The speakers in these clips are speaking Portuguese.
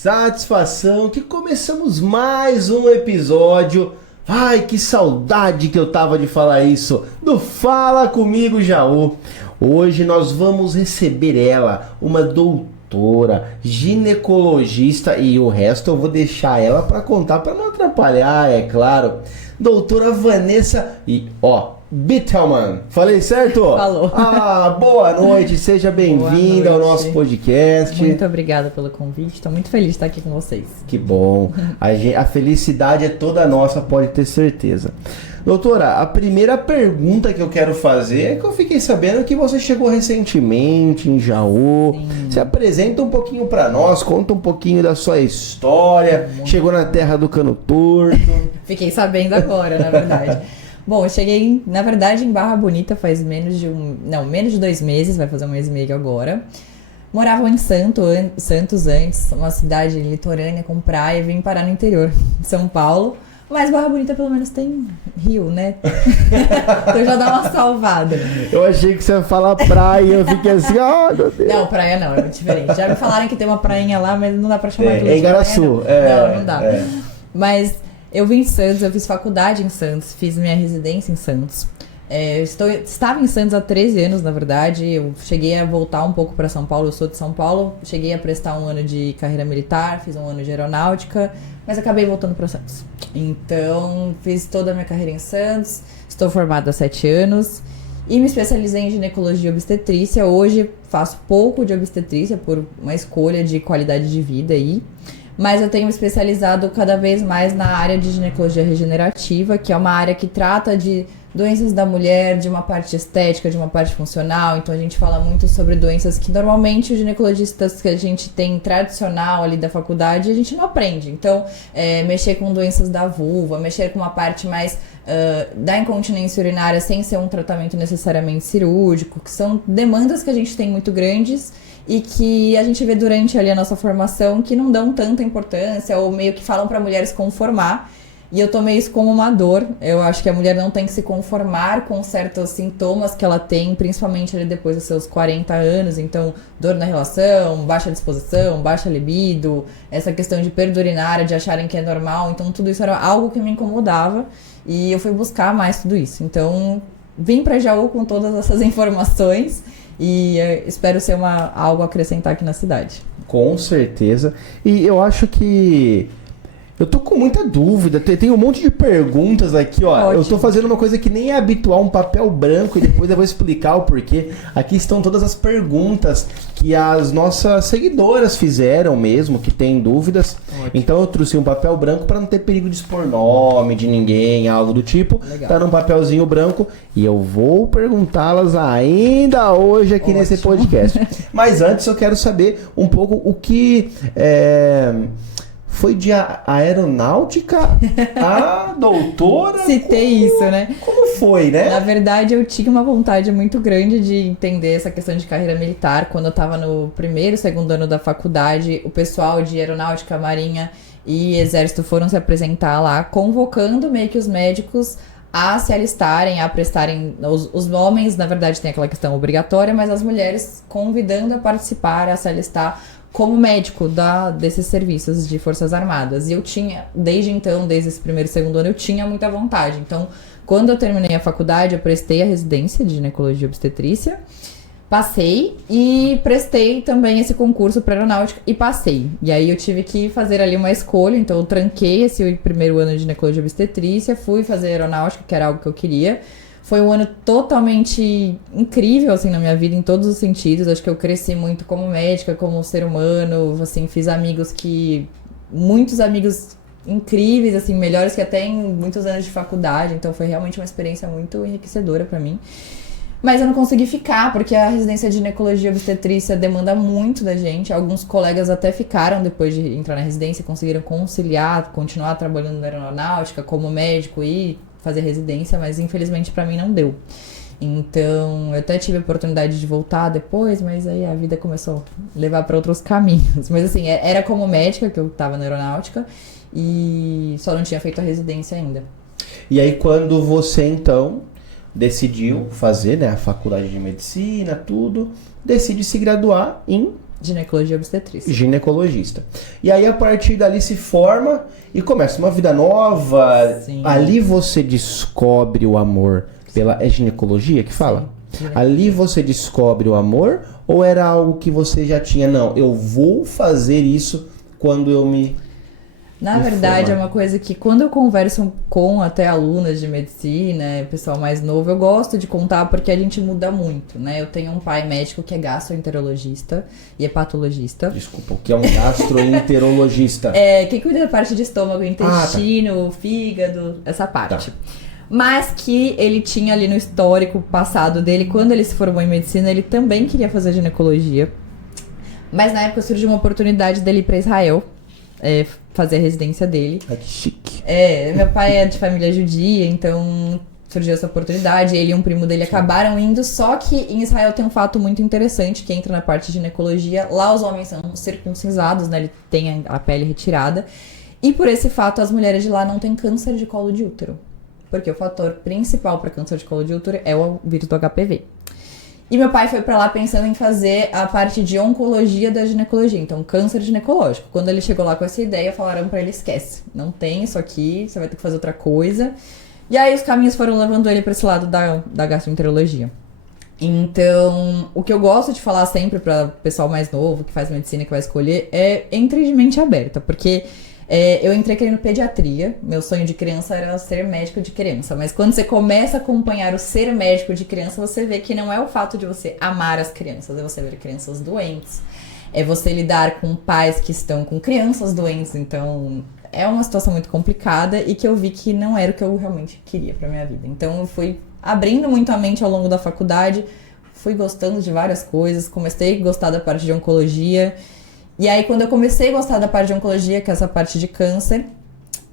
satisfação que começamos mais um episódio. Ai, que saudade que eu tava de falar isso, do Fala Comigo Jaú. Hoje nós vamos receber ela, uma doutora, ginecologista, e o resto eu vou deixar ela para contar, para não atrapalhar, é claro. Doutora Vanessa Bittelman. Falei certo? Falou. Boa noite, seja bem-vinda ao nosso podcast. Muito obrigada pelo convite, estou muito feliz de estar aqui com vocês. Que bom, a felicidade é toda nossa, pode ter certeza. Doutora, a primeira pergunta que eu quero fazer é que eu fiquei sabendo que você chegou recentemente em Jaú. Sim. Se apresenta um pouquinho para nós, conta um pouquinho da sua história. Chegou na terra do cano torto. Fiquei sabendo agora, na verdade. Bom, eu cheguei, na verdade, em Barra Bonita faz menos de 2 meses, vai fazer 1 mês e meio agora. Morava em Santos antes, uma cidade litorânea com praia, vim parar no interior de São Paulo. Mas Barra Bonita pelo menos tem rio, né? Então já dá uma salvada. Eu achei que você ia falar praia, eu fiquei assim, meu Deus. Não, praia não, é muito diferente. Já me falaram que tem uma prainha lá, mas não dá pra chamar de Igaraçu. Não dá. Mas eu vim em Santos, eu fiz faculdade em Santos, fiz minha residência em Santos. Estava em Santos há 13 anos, na verdade. Eu cheguei a voltar um pouco para São Paulo, eu sou de São Paulo. Cheguei a prestar 1 ano de carreira militar, fiz 1 ano de aeronáutica, mas acabei voltando para Santos. Então, fiz toda a minha carreira em Santos, estou formada há 7 anos e me especializei em ginecologia e obstetrícia. Hoje faço pouco de obstetrícia por uma escolha de qualidade de vida aí. Mas eu tenho me especializado cada vez mais na área de ginecologia regenerativa, que é uma área que trata de doenças da mulher, de uma parte estética, de uma parte funcional. Então a gente fala muito sobre doenças que normalmente os ginecologistas que a gente tem tradicional ali da faculdade, a gente não aprende. Então, mexer com doenças da vulva, mexer com uma parte mais da incontinência urinária sem ser um tratamento necessariamente cirúrgico, que são demandas que a gente tem muito grandes e que a gente vê durante ali a nossa formação que não dão tanta importância ou meio que falam para mulheres conformar. E eu tomei isso como uma dor. Eu acho que a mulher não tem que se conformar com certos sintomas que ela tem, principalmente ali depois dos seus 40 anos. Então, dor na relação, baixa disposição, baixa libido, essa questão de perda urinária, de acharem que é normal. Então, tudo isso era algo que me incomodava e eu fui buscar mais tudo isso. Então, vim para Jaú com todas essas informações e espero ser algo a acrescentar aqui na cidade. Com certeza. E eu acho que eu tô com muita dúvida, tem um monte de perguntas aqui, ó. Ótimo. Eu tô fazendo uma coisa que nem é habitual, um papel branco, e depois eu vou explicar o porquê. Aqui estão todas as perguntas que as nossas seguidoras fizeram mesmo, que tem dúvidas. Ótimo. Então eu trouxe um papel branco para não ter perigo de expor nome de ninguém, algo do tipo. Legal. Tá num papelzinho branco e eu vou perguntá-las ainda hoje aqui Ótimo. Nesse podcast. Mas antes eu quero saber um pouco o que foi de aeronáutica a doutora? Citei isso, né? Como foi, né? Na verdade, eu tinha uma vontade muito grande de entender essa questão de carreira militar. Quando eu estava no 1º, 2º ano da faculdade, o pessoal de aeronáutica, marinha e exército foram se apresentar lá, convocando meio que os médicos a se alistarem, a prestarem... Os homens, na verdade, tem aquela questão obrigatória, mas as mulheres convidando a participar, a se alistar como médico desses serviços de Forças Armadas. E eu tinha, desde então, desde esse 1º e 2º ano, eu tinha muita vontade. Então, quando eu terminei a faculdade, eu prestei a residência de ginecologia e obstetrícia, passei e prestei também esse concurso para aeronáutica e passei. E aí eu tive que fazer ali uma escolha, então eu tranquei esse 1º ano de ginecologia e obstetrícia, fui fazer aeronáutica, que era algo que eu queria. Foi um ano totalmente incrível, assim, na minha vida, em todos os sentidos. Acho que eu cresci muito como médica, como ser humano, assim, fiz muitos amigos incríveis, assim, melhores que até em muitos anos de faculdade. Então foi realmente uma experiência muito enriquecedora pra mim. Mas eu não consegui ficar, porque a residência de ginecologia e obstetrícia demanda muito da gente. Alguns colegas até ficaram depois de entrar na residência, conseguiram conciliar, continuar trabalhando na aeronáutica como médico e fazer residência, mas infelizmente pra mim não deu. Então, eu até tive a oportunidade de voltar depois, mas aí a vida começou a levar para outros caminhos. Mas assim, era como médica que eu tava na aeronáutica e só não tinha feito a residência ainda. E aí quando você então decidiu fazer, né, a faculdade de medicina, tudo, decide se graduar em Ginecologia e obstetrícia. Ginecologista. E aí, a partir dali, se forma e começa uma vida nova. Sim. Ali você descobre o amor pela... É ginecologia que fala? Sim. Ali você descobre o amor ou era algo que você já tinha? Não, eu vou fazer isso quando eu me... Na verdade, é uma coisa que quando eu converso com até alunas de medicina, pessoal mais novo, eu gosto de contar porque a gente muda muito, né? Eu tenho um pai médico que é gastroenterologista e hepatologista. Desculpa, o que é um gastroenterologista? Que cuida da parte de estômago, intestino, fígado, essa parte. Tá. Mas que ele tinha ali no histórico passado dele, quando ele se formou em medicina, ele também queria fazer ginecologia. Mas na época surgiu uma oportunidade dele ir pra Israel. Fazer a residência dele. Ai, que chique. Meu pai é de família judia, então surgiu essa oportunidade. Ele e um primo dele acabaram indo, só que em Israel tem um fato muito interessante que entra na parte de ginecologia. Lá os homens são circuncisados, né? Ele tem a pele retirada. E por esse fato, as mulheres de lá não têm câncer de colo de útero. Porque o fator principal para câncer de colo de útero é o vírus do HPV. E meu pai foi pra lá pensando em fazer a parte de oncologia da ginecologia, então câncer ginecológico. Quando ele chegou lá com essa ideia, falaram pra ele, esquece, não tem isso aqui, você vai ter que fazer outra coisa. E aí os caminhos foram levando ele pra esse lado da gastroenterologia. Então, o que eu gosto de falar sempre pra pessoal mais novo, que faz medicina, que vai escolher, entre de mente aberta, porque... eu entrei querendo pediatria, meu sonho de criança era ser médico de criança, mas quando você começa a acompanhar o ser médico de criança, você vê que não é o fato de você amar as crianças, é você ver crianças doentes, é você lidar com pais que estão com crianças doentes, então é uma situação muito complicada e que eu vi que não era o que eu realmente queria pra minha vida. Então eu fui abrindo muito a mente ao longo da faculdade, fui gostando de várias coisas, comecei a gostar da parte de oncologia. E aí, quando eu comecei a gostar da parte de oncologia, que é essa parte de câncer,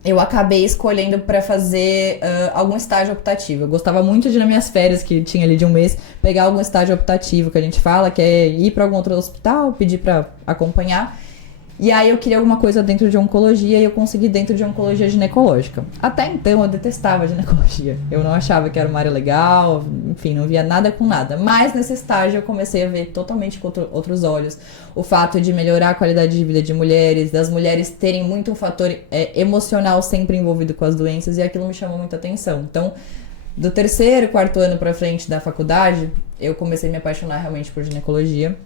eu acabei escolhendo para fazer algum estágio optativo. Eu gostava muito de, nas minhas férias, que tinha ali de um mês, pegar algum estágio optativo, que a gente fala, que é ir para algum outro hospital, pedir para acompanhar. E aí eu queria alguma coisa dentro de oncologia e eu consegui dentro de oncologia ginecológica. Até então eu detestava ginecologia. Eu não achava que era uma área legal, enfim, não via nada com nada. Mas nesse estágio eu comecei a ver totalmente com outros olhos o fato de melhorar a qualidade de vida de mulheres, das mulheres terem muito um fator emocional sempre envolvido com as doenças, e aquilo me chamou muita atenção. Então, do terceiro, quarto ano pra frente da faculdade, eu comecei a me apaixonar realmente por ginecologia.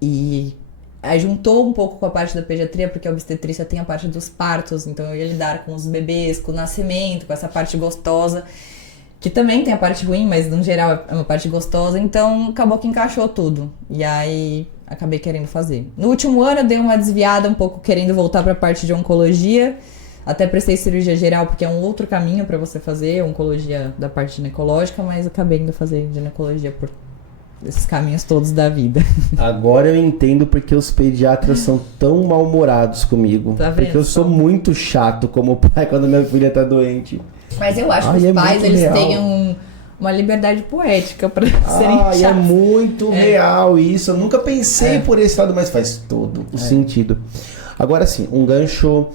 E aí juntou um pouco com a parte da pediatria, porque a obstetrícia tem a parte dos partos, então eu ia lidar com os bebês, com o nascimento, com essa parte gostosa, que também tem a parte ruim, mas no geral é uma parte gostosa, então acabou que encaixou tudo. E aí acabei querendo fazer. No último ano eu dei uma desviada um pouco, querendo voltar para a parte de oncologia, até prestei cirurgia geral, porque é um outro caminho para você fazer, oncologia da parte ginecológica, mas acabei indo fazer ginecologia por esses caminhos todos da vida. Agora eu entendo porque os pediatras são tão mal-humorados comigo. Tá vendo? Porque eu sou muito chato como pai quando minha filha tá doente. Mas eu acho que os pais, eles têm uma liberdade poética pra serem chatos. É muito real isso. Eu nunca pensei por esse lado, mas faz todo o sentido. Agora sim, um gancho,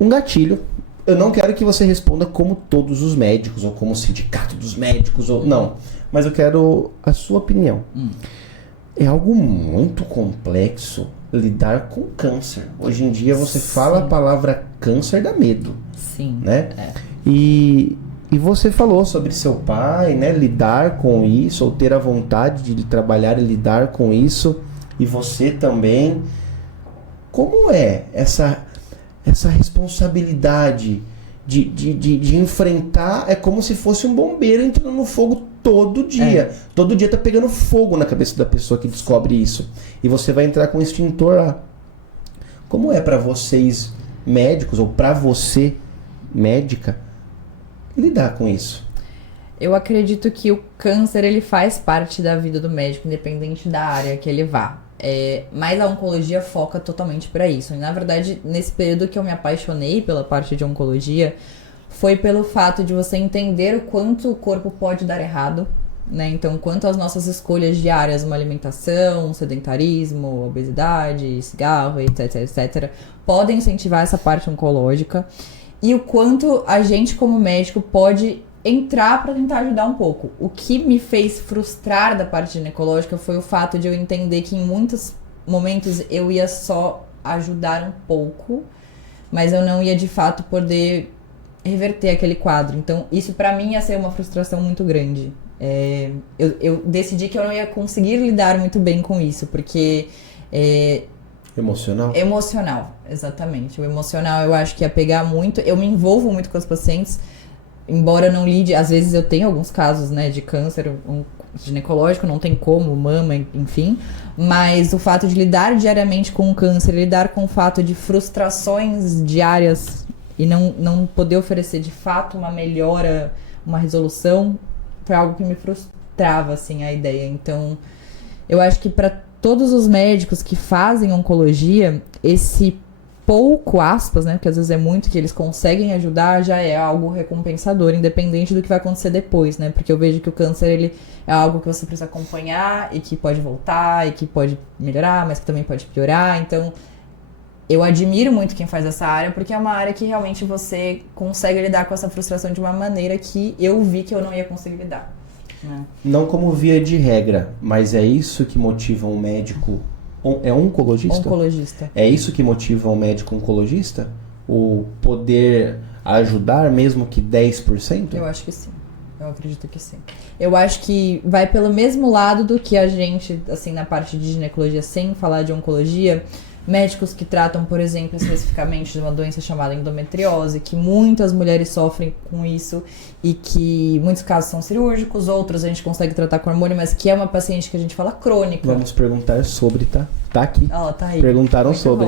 um gatilho. Eu não quero que você responda como todos os médicos, ou como o sindicato dos médicos, ou não. Mas eu quero a sua opinião. É algo muito complexo lidar com câncer. Hoje em dia você fala a palavra câncer, dá medo. Sim. Né? E você falou sobre seu pai, né? Lidar com isso, ou ter a vontade de trabalhar e lidar com isso. E você também. Como é essa responsabilidade de enfrentar? É como se fosse um bombeiro entrando no fogo todo dia. Todo dia tá pegando fogo na cabeça da pessoa que descobre isso. E você vai entrar com um extintor lá. Como é pra vocês médicos, ou pra você médica, lidar com isso? Eu acredito que o câncer, ele faz parte da vida do médico, independente da área que ele vá. Mas a oncologia foca totalmente para isso. E, na verdade, nesse período que eu me apaixonei pela parte de oncologia, foi pelo fato de você entender o quanto o corpo pode dar errado, né? Então, quanto as nossas escolhas diárias, uma alimentação, sedentarismo, obesidade, cigarro, etc, etc, podem incentivar essa parte oncológica. E o quanto a gente, como médico, pode entrar para tentar ajudar um pouco. O que me fez frustrar da parte ginecológica foi o fato de eu entender que em muitos momentos eu ia só ajudar um pouco, mas eu não ia de fato poder reverter aquele quadro. Então, isso pra mim ia ser uma frustração muito grande. Eu decidi que eu não ia conseguir lidar muito bem com isso, porque... Emocional? Emocional, exatamente. O emocional eu acho que ia pegar muito. Eu me envolvo muito com os pacientes, embora eu não lide. Às vezes eu tenho alguns casos, né, de câncer ginecológico, não tem como, mama, enfim. Mas o fato de lidar diariamente com o câncer, lidar com o fato de frustrações diárias e não poder oferecer de fato uma melhora, uma resolução, foi algo que me frustrava, assim, a ideia. Então, eu acho que para todos os médicos que fazem oncologia, esse pouco, aspas, né, porque às vezes é muito, que eles conseguem ajudar, já é algo recompensador, independente do que vai acontecer depois, né, porque eu vejo que o câncer, ele é algo que você precisa acompanhar e que pode voltar e que pode melhorar, mas que também pode piorar. Então, eu admiro muito quem faz essa área, porque é uma área que realmente você consegue lidar com essa frustração de uma maneira que eu vi que eu não ia conseguir lidar. Não como via de regra, mas é isso que motiva um médico... É oncologista? Oncologista. É isso que motiva um médico oncologista? O poder ajudar mesmo que 10%? Eu acho que sim. Eu acredito que sim. Eu acho que vai pelo mesmo lado do que a gente, assim, na parte de ginecologia, sem falar de oncologia... Médicos que tratam, por exemplo, especificamente de uma doença chamada endometriose, que muitas mulheres sofrem com isso e que muitos casos são cirúrgicos, outros a gente consegue tratar com hormônio, mas que é uma paciente que a gente fala crônica. Vamos perguntar sobre, tá? Tá aqui. Tá aí. Perguntaram muito sobre.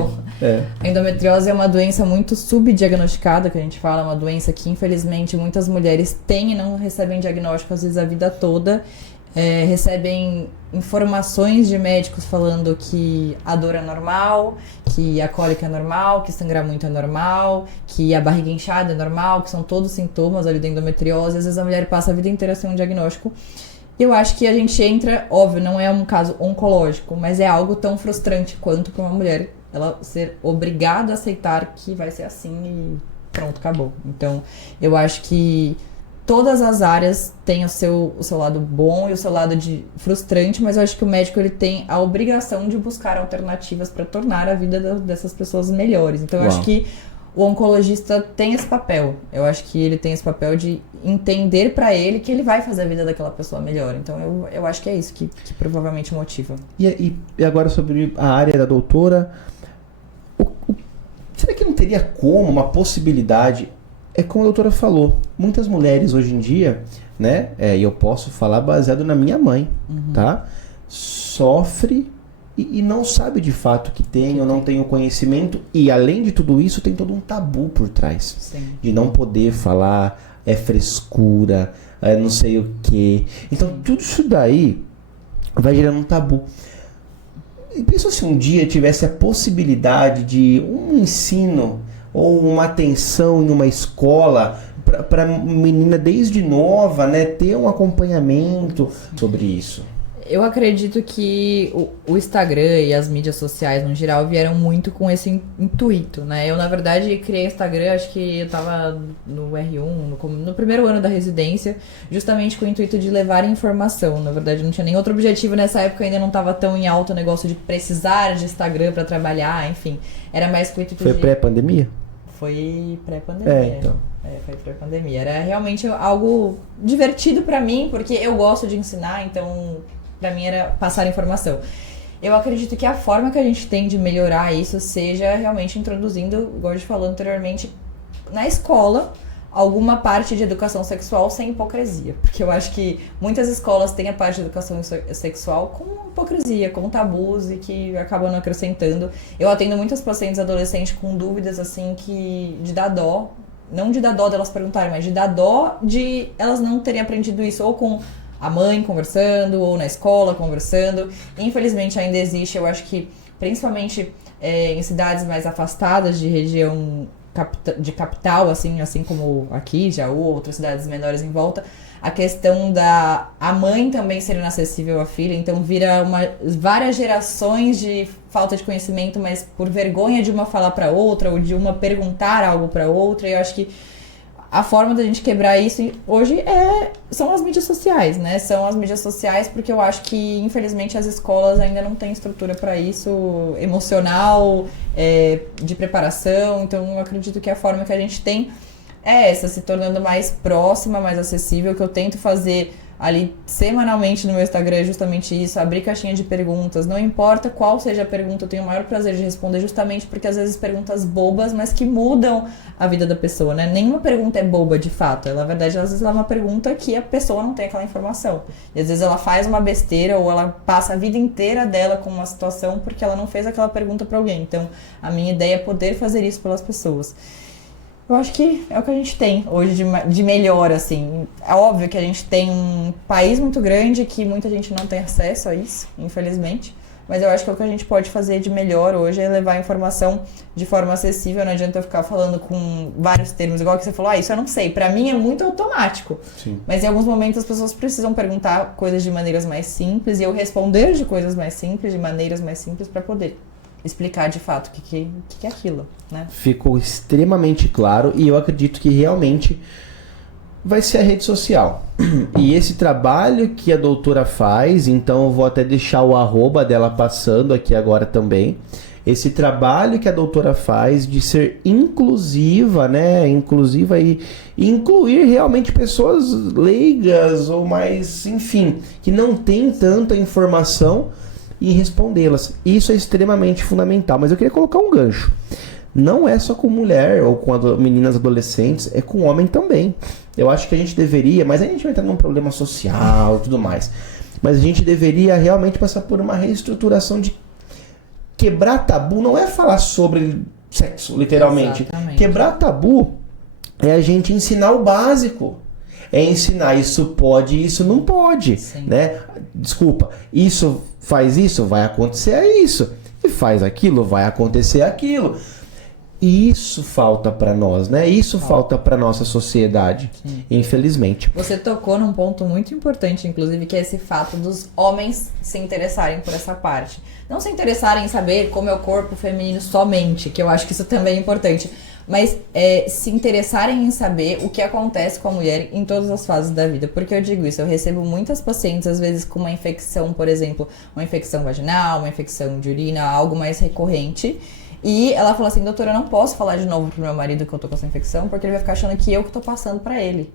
A endometriose é uma doença muito subdiagnosticada, que a gente fala, é uma doença que infelizmente muitas mulheres têm e não recebem diagnóstico às vezes a vida toda. Recebem informações de médicos falando que a dor é normal, que a cólica é normal, que sangrar muito é normal, que a barriga inchada é normal, que são todos sintomas ali da endometriose. Às vezes a mulher passa a vida inteira sem um diagnóstico. Eu acho que a gente entra, óbvio, não é um caso oncológico, mas é algo tão frustrante quanto para uma mulher ela ser obrigada a aceitar que vai ser assim e pronto, acabou. Então, eu acho que todas as áreas têm o seu lado bom e o seu lado de frustrante, mas eu acho que o médico ele tem a obrigação de buscar alternativas para tornar a vida dessas pessoas melhores. Então eu acho que o oncologista tem esse papel. Eu acho que ele tem esse papel de entender para ele que ele vai fazer a vida daquela pessoa melhor. Então eu acho que é isso que provavelmente motiva. E agora sobre a área da doutora, será que não teria como, uma possibilidade... É como a doutora falou, muitas mulheres hoje em dia, né, e eu posso falar baseado na minha mãe, tá? Sofre e não sabe de fato que tem ou não tem o conhecimento, e além de tudo isso tem todo um tabu por trás. Sim. De não poder falar, é frescura, é não sei o quê. Então tudo isso daí vai gerando um tabu. E pensa se um dia tivesse a possibilidade de um ensino ou uma atenção em uma escola para menina desde nova, né, ter um acompanhamento sobre isso. Eu acredito que o Instagram e as mídias sociais no geral vieram muito com esse intuito, né? Eu, na verdade, criei o Instagram, acho que eu tava no R1, no primeiro ano da residência, justamente com o intuito de levar informação. Na verdade, não tinha nem outro objetivo nessa época, ainda não tava tão em alta o negócio de precisar de Instagram para trabalhar, enfim. Era mais com o intuito Foi pré-pandemia? Foi pré-pandemia. Foi pré-pandemia. Era realmente algo divertido pra mim, porque eu gosto de ensinar, então pra mim era passar informação. Eu acredito que a forma que a gente tem de melhorar isso seja realmente introduzindo, igual a gente falou anteriormente, na escola, alguma parte de educação sexual sem hipocrisia. Porque eu acho que muitas escolas têm a parte de educação sexual com hipocrisia, com tabus e que acabam não acrescentando. Eu atendo muitas pacientes adolescentes com dúvidas, assim, que de dar dó. Não de dar dó delas perguntarem, mas de dar dó de elas não terem aprendido isso ou com a mãe conversando, ou na escola conversando. Infelizmente ainda existe, eu acho que principalmente em cidades mais afastadas de região de capital, assim como aqui, Jaú, outras cidades menores em volta, a questão da a mãe também ser inacessível à filha, então vira várias gerações de falta de conhecimento, mas por vergonha de uma falar para outra, ou de uma perguntar algo para outra. Eu acho que a forma da gente quebrar isso hoje são as mídias sociais, né? São as mídias sociais porque eu acho que, infelizmente, as escolas ainda não têm estrutura para isso, emocional, de preparação. Então, eu acredito que a forma que a gente tem é essa, se tornando mais próxima, mais acessível, que eu tento fazer ali semanalmente no meu Instagram é justamente isso, abrir caixinha de perguntas, não importa qual seja a pergunta, eu tenho o maior prazer de responder, justamente porque às vezes perguntas bobas, mas que mudam a vida da pessoa, né? Nenhuma pergunta é boba de fato, ela, na verdade, às vezes ela é uma pergunta que a pessoa não tem aquela informação, e às vezes ela faz uma besteira ou ela passa a vida inteira dela com uma situação porque ela não fez aquela pergunta para alguém. Então a minha ideia é poder fazer isso pelas pessoas. Eu acho que é o que a gente tem hoje de melhor, assim. É óbvio que a gente tem um país muito grande que muita gente não tem acesso a isso, infelizmente. Mas eu acho que o que a gente pode fazer de melhor hoje é levar a informação de forma acessível. Não adianta eu ficar falando com vários termos, igual que você falou, isso eu não sei. Pra mim é muito automático. Sim. Mas em alguns momentos as pessoas precisam perguntar coisas de maneiras mais simples e eu responder de coisas mais simples, de maneiras mais simples, pra poder explicar de fato o que é aquilo, né? Ficou extremamente claro e eu acredito que realmente vai ser a rede social. E esse trabalho que a doutora faz, então eu vou até deixar o @ dela passando aqui agora também. Esse trabalho que a doutora faz de ser inclusiva, né? Inclusiva e incluir realmente pessoas leigas ou mais, enfim, que não tem tanta informação e respondê-las. Isso é extremamente fundamental. Mas eu queria colocar um gancho. Não é só com mulher ou com meninas adolescentes, é com homem também. Eu acho que a gente deveria, mas aí a gente vai entrar num problema social e tudo mais. Mas a gente deveria realmente passar por uma reestruturação de quebrar tabu. Não é falar sobre sexo, literalmente. Exatamente. Quebrar tabu é a gente ensinar o básico. É ensinar isso pode e isso não pode, né? Desculpa, isso faz isso, vai acontecer isso. E faz aquilo, vai acontecer aquilo. E isso falta para nós, né? Isso falta para nossa sociedade, infelizmente. Você tocou num ponto muito importante, inclusive, que é esse fato dos homens se interessarem por essa parte. Não se interessarem em saber como é o corpo feminino somente, que eu acho que isso também é importante. Mas se interessarem em saber o que acontece com a mulher em todas as fases da vida. Por que eu digo isso? Eu recebo muitas pacientes, às vezes, com uma infecção, por exemplo, uma infecção vaginal, uma infecção de urina, algo mais recorrente. E ela fala assim, doutora, eu não posso falar de novo pro meu marido que eu tô com essa infecção, porque ele vai ficar achando que eu que tô passando pra ele.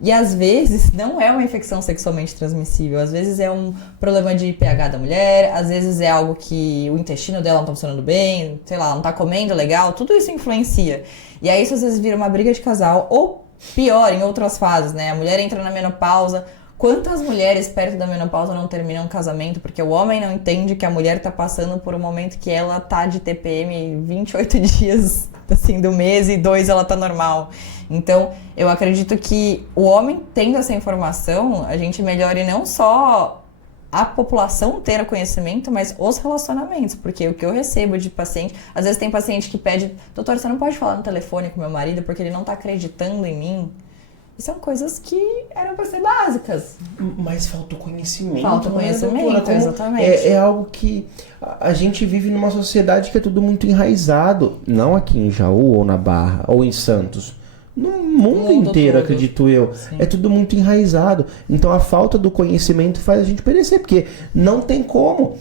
E às vezes não é uma infecção sexualmente transmissível, às vezes é um problema de pH da mulher, às vezes é algo que o intestino dela não tá funcionando bem, sei lá, não tá comendo legal, tudo isso influencia. E aí isso às vezes vira uma briga de casal, ou pior, em outras fases, né? A mulher entra na menopausa. Quantas mulheres perto da menopausa não terminam um casamento porque o homem não entende que a mulher tá passando por um momento que ela tá de TPM 28 dias assim, do mês e 2 ela tá normal. Então, eu acredito que o homem tendo essa informação, a gente melhore não só a população ter o conhecimento, mas os relacionamentos, porque o que eu recebo de paciente, às vezes tem paciente que pede, doutor, você não pode falar no telefone com meu marido porque ele não tá acreditando em mim. E são coisas que eram para ser básicas. Mas falta o conhecimento. Falta o conhecimento, exatamente. É algo que a gente vive numa sociedade que é tudo muito enraizado. Não aqui em Jaú ou na Barra ou em Santos. No mundo inteiro, todo. Acredito eu. Sim. É tudo muito enraizado. Então a falta do conhecimento faz a gente perecer, porque não tem como.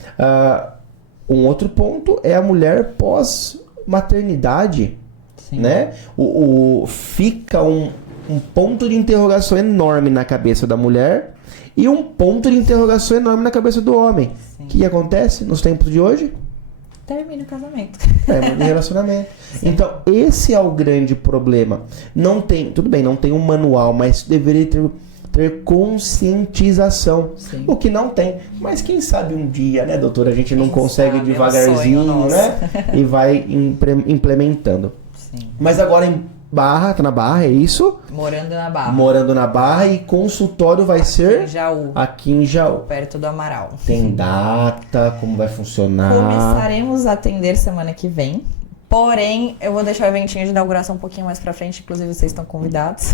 Um outro ponto é a mulher pós-maternidade. Né? Fica um ponto de interrogação enorme na cabeça da mulher e um ponto de interrogação enorme na cabeça do homem. O que acontece nos tempos de hoje? Termina o casamento. Termina o relacionamento. Sim. Então, esse é o grande problema. Não tem, tudo bem, não tem um manual, mas deveria ter conscientização. Sim. O que não tem. Mas quem sabe um dia, né, doutora, a gente não consegue devagarzinho, né? E vai implementando. Sim. Mas agora em Barra, tá na Barra, é isso? Morando na Barra. Morando na Barra e consultório vai ser? Em Jaú. Aqui em Jaú. Perto do Amaral. Tem data, como vai funcionar? Começaremos a atender semana que vem. Porém, eu vou deixar o eventinho de inauguração um pouquinho mais pra frente, inclusive vocês estão convidados.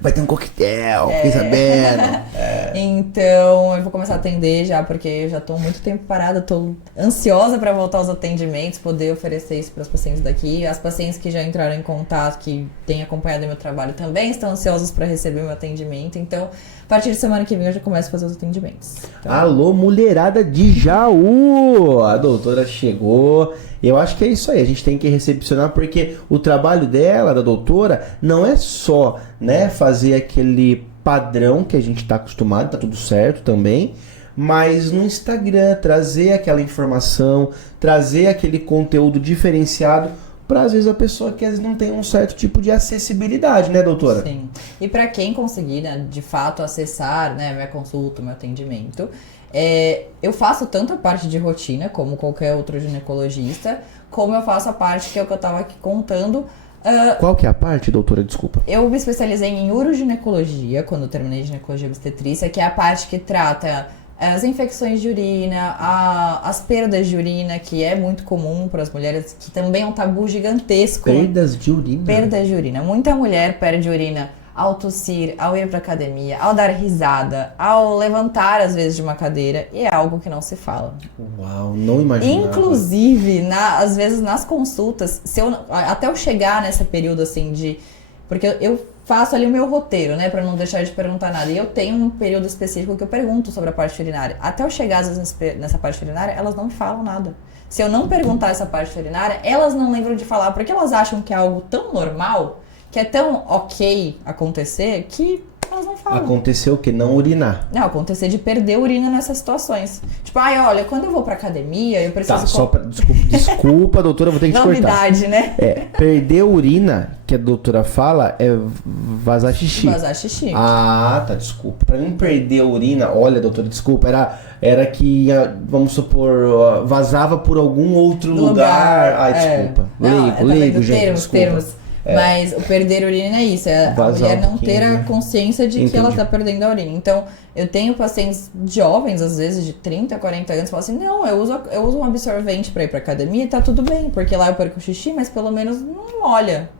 Vai ter um coquetel, fiquei sabendo. Então, eu vou começar a atender já, porque eu já tô muito tempo parada, tô ansiosa pra voltar aos atendimentos, poder oferecer isso pras pacientes daqui. As pacientes que já entraram em contato, que têm acompanhado meu trabalho, também estão ansiosas pra receber meu atendimento. Então, a partir de semana que vem eu já começo a fazer os atendimentos. Então... Alô, mulherada de Jaú! A doutora chegou. Eu acho que é isso aí, a gente tem que recepcionar, porque o trabalho dela, da doutora, não é só, né, fazer aquele padrão que a gente está acostumado, tá tudo certo também, mas no Instagram, trazer aquela informação, trazer aquele conteúdo diferenciado para, às vezes, a pessoa que às vezes não tem um certo tipo de acessibilidade, né, doutora? Sim. E para quem conseguir, né, de fato, acessar, né, minha consulta, meu atendimento, eu faço tanto a parte de rotina, como qualquer outro ginecologista, como eu faço a parte que é o que eu estava aqui contando. Qual que é a parte, doutora? Desculpa. Eu me especializei em uroginecologia, quando eu terminei ginecologia obstetrícia, que é a parte que trata as infecções de urina, as perdas de urina, que é muito comum para as mulheres, que também é um tabu gigantesco. Perdas de urina? Perdas de urina. Muita mulher perde urina ao tossir, ao ir pra academia, ao dar risada, ao levantar às vezes de uma cadeira, e é algo que não se fala. Uau, não imaginava. Inclusive, às vezes nas consultas, até eu chegar nesse período assim de... Porque eu faço ali o meu roteiro, né, pra não deixar de perguntar nada, e eu tenho um período específico que eu pergunto sobre a parte urinária. Até eu chegar às vezes nessa parte urinária, elas não me falam nada. Se eu não perguntar essa parte urinária, elas não lembram de falar, porque elas acham que é algo tão normal, que é tão ok acontecer, que elas não falam. Aconteceu o quê? Não urinar. Não, acontecer de perder urina nessas situações. Tipo, olha, quando eu vou pra academia, eu preciso... Tá, só pra... Desculpa, doutora, vou ter que te cortar. Novidade, né? Perder urina, que a doutora fala, é vazar xixi. Vazar xixi. Ah, tá, desculpa. Pra mim perder urina, olha, doutora, desculpa, era que, vamos supor, vazava por algum outro lugar. Ai, desculpa. Leigo, gente, desculpa. Termos. Mas o perder urina é isso, é a mulher não ter a consciência de que ela tá perdendo a urina. Então, eu tenho pacientes jovens, às vezes de 30, 40 anos, que falam assim, não, eu uso um absorvente pra ir pra academia e tá tudo bem, porque lá eu perco xixi, mas pelo menos não molha.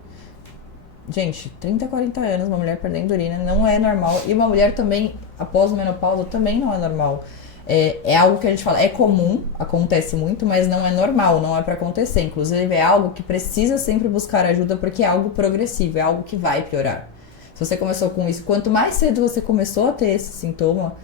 Gente, 30, 40 anos, uma mulher perdendo urina não é normal. E uma mulher também, após a menopausa, também não é normal. É algo que a gente fala, é comum, acontece muito, mas não é normal, não é pra acontecer. Inclusive, é algo que precisa sempre buscar ajuda, porque é algo progressivo, é algo que vai piorar. Se você começou com isso, quanto mais cedo você começou a ter esse sintoma,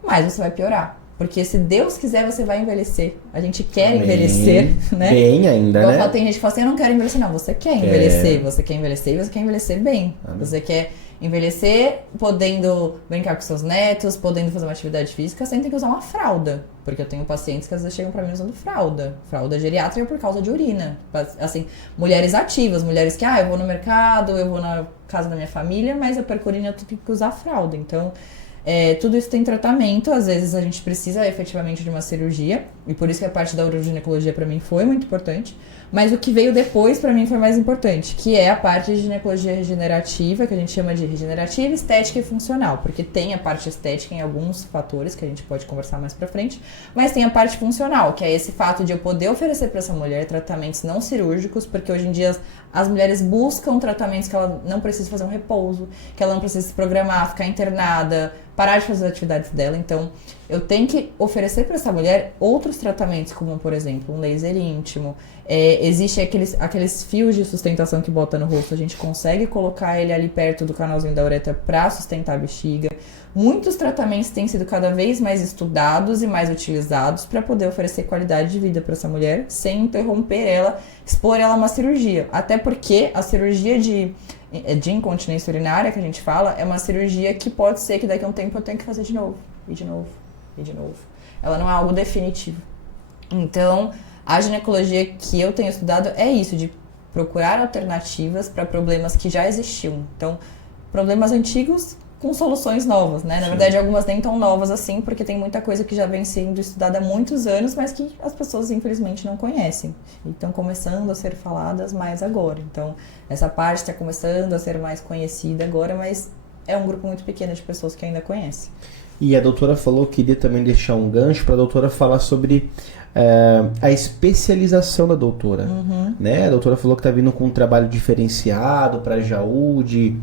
mais você vai piorar. Porque se Deus quiser, você vai envelhecer. A gente quer envelhecer, né? Bem ainda, igual né? Tem gente que fala assim, eu não quero envelhecer. Não, você quer envelhecer. Você quer envelhecer e você quer envelhecer bem. Você quer envelhecer podendo brincar com seus netos, podendo fazer uma atividade física, sem ter que usar uma fralda. Porque eu tenho pacientes que às vezes chegam pra mim usando fralda. Fralda geriátrica por causa de urina. Assim, mulheres ativas, mulheres que, eu vou no mercado, eu vou na casa da minha família, mas eu perco urina, eu tenho que usar fralda. Então... tudo isso tem tratamento, às vezes a gente precisa efetivamente de uma cirurgia, e por isso que a parte da uroginecologia pra mim foi muito importante, mas o que veio depois pra mim foi mais importante, que é a parte de ginecologia regenerativa, que a gente chama de regenerativa, estética e funcional, porque tem a parte estética em alguns fatores, que a gente pode conversar mais pra frente, mas tem a parte funcional, que é esse fato de eu poder oferecer pra essa mulher tratamentos não cirúrgicos, porque hoje em dia as mulheres buscam tratamentos que ela não precisa fazer um repouso, que ela não precisa se programar, ficar internada, parar de fazer as atividades dela. Então, eu tenho que oferecer para essa mulher outros tratamentos, como, por exemplo, um laser íntimo. Existe aqueles fios de sustentação que bota no rosto. A gente consegue colocar ele ali perto do canalzinho da uretra para sustentar a bexiga. Muitos tratamentos têm sido cada vez mais estudados e mais utilizados para poder oferecer qualidade de vida para essa mulher, sem interromper ela, expor ela a uma cirurgia. Até porque a cirurgia de incontinência urinária, que a gente fala, é uma cirurgia que pode ser que daqui a um tempo eu tenha que fazer de novo, e de novo, e de novo. Ela não é algo definitivo. Então, a ginecologia que eu tenho estudado é isso, de procurar alternativas para problemas que já existiam. Então, problemas antigos com soluções novas, né? Na verdade, algumas nem tão novas assim, porque tem muita coisa que já vem sendo estudada há muitos anos, mas que as pessoas, infelizmente, não conhecem. E estão começando a ser faladas mais agora. Então, essa parte está começando a ser mais conhecida agora, mas é um grupo muito pequeno de pessoas que ainda conhecem. E a doutora falou que queria também deixar um gancho para a doutora falar sobre a especialização da doutora. Né? A doutora falou que está vindo com um trabalho diferenciado para Jaú de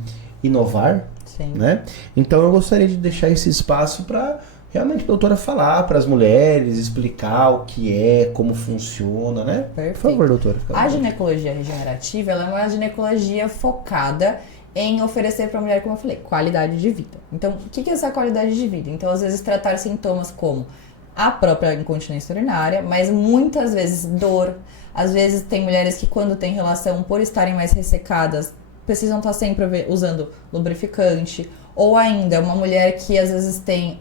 inovar. Sim. Né? Então eu gostaria de deixar esse espaço para realmente a doutora falar para as mulheres, explicar o que é, como funciona, né? Perfeito. Por favor, doutora. A ginecologia regenerativa, ela é uma ginecologia focada em oferecer para a mulher, como eu falei, qualidade de vida. Então, o que é essa qualidade de vida? Então, às vezes, tratar sintomas como a própria incontinência urinária, mas muitas vezes dor. Às vezes, tem mulheres que, quando têm relação, por estarem mais ressecadas, precisam estar sempre usando lubrificante. Ou ainda, uma mulher que, às vezes, tem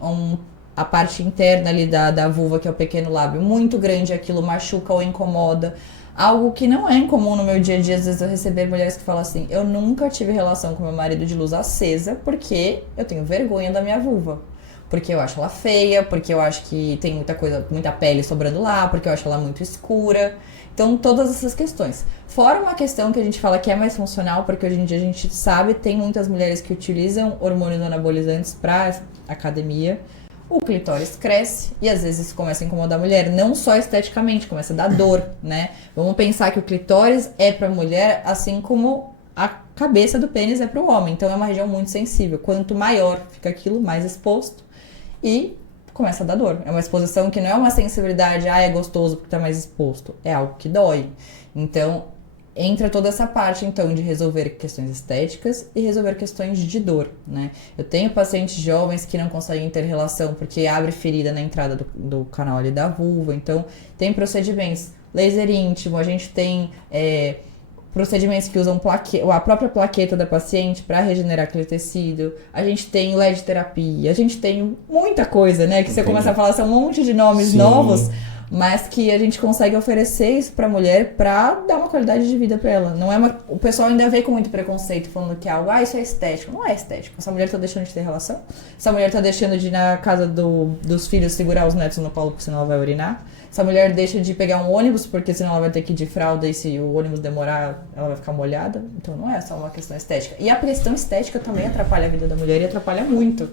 a parte interna ali da vulva, que é o pequeno lábio, muito grande, aquilo machuca ou incomoda. Algo que não é incomum no meu dia a dia, às vezes eu receber mulheres que falam assim, eu nunca tive relação com meu marido de luz acesa porque eu tenho vergonha da minha vulva. Porque eu acho ela feia, porque eu acho que tem muita coisa, muita pele sobrando lá, porque eu acho ela muito escura. Então, todas essas questões. Fora uma questão que a gente fala que é mais funcional, porque hoje em dia a gente sabe, tem muitas mulheres que utilizam hormônios anabolizantes para academia. O clitóris cresce e às vezes isso começa a incomodar a mulher, não só esteticamente, começa a dar dor, né? Vamos pensar que o clitóris é para a mulher assim como a cabeça do pênis é para o homem, então é uma região muito sensível. Quanto maior fica aquilo, mais exposto e começa a dar dor. É uma exposição que não é uma sensibilidade, é gostoso porque tá mais exposto, é algo que dói. Então, entra toda essa parte, então, de resolver questões estéticas e resolver questões de dor, né? Eu tenho pacientes jovens que não conseguem ter relação porque abre ferida na entrada do canal ali da vulva. Então, tem procedimentos. Laser íntimo, a gente tem procedimentos que usam a própria plaqueta da paciente para regenerar aquele tecido. A gente tem LED terapia, a gente tem muita coisa, né? Que você começa a falar, são um monte de nomes novos, mas que a gente consegue oferecer isso pra mulher pra dar uma qualidade de vida pra ela. Não é o pessoal ainda vê com muito preconceito, falando que é algo, isso é estético. Não é estético. Essa mulher tá deixando de ter relação. Essa mulher tá deixando de ir na casa dos filhos segurar os netos no colo, porque senão ela vai urinar. Essa mulher deixa de pegar um ônibus, porque senão ela vai ter que ir de fralda e se o ônibus demorar, ela vai ficar molhada. Então não é só uma questão estética. E a questão estética também atrapalha a vida da mulher e atrapalha muito.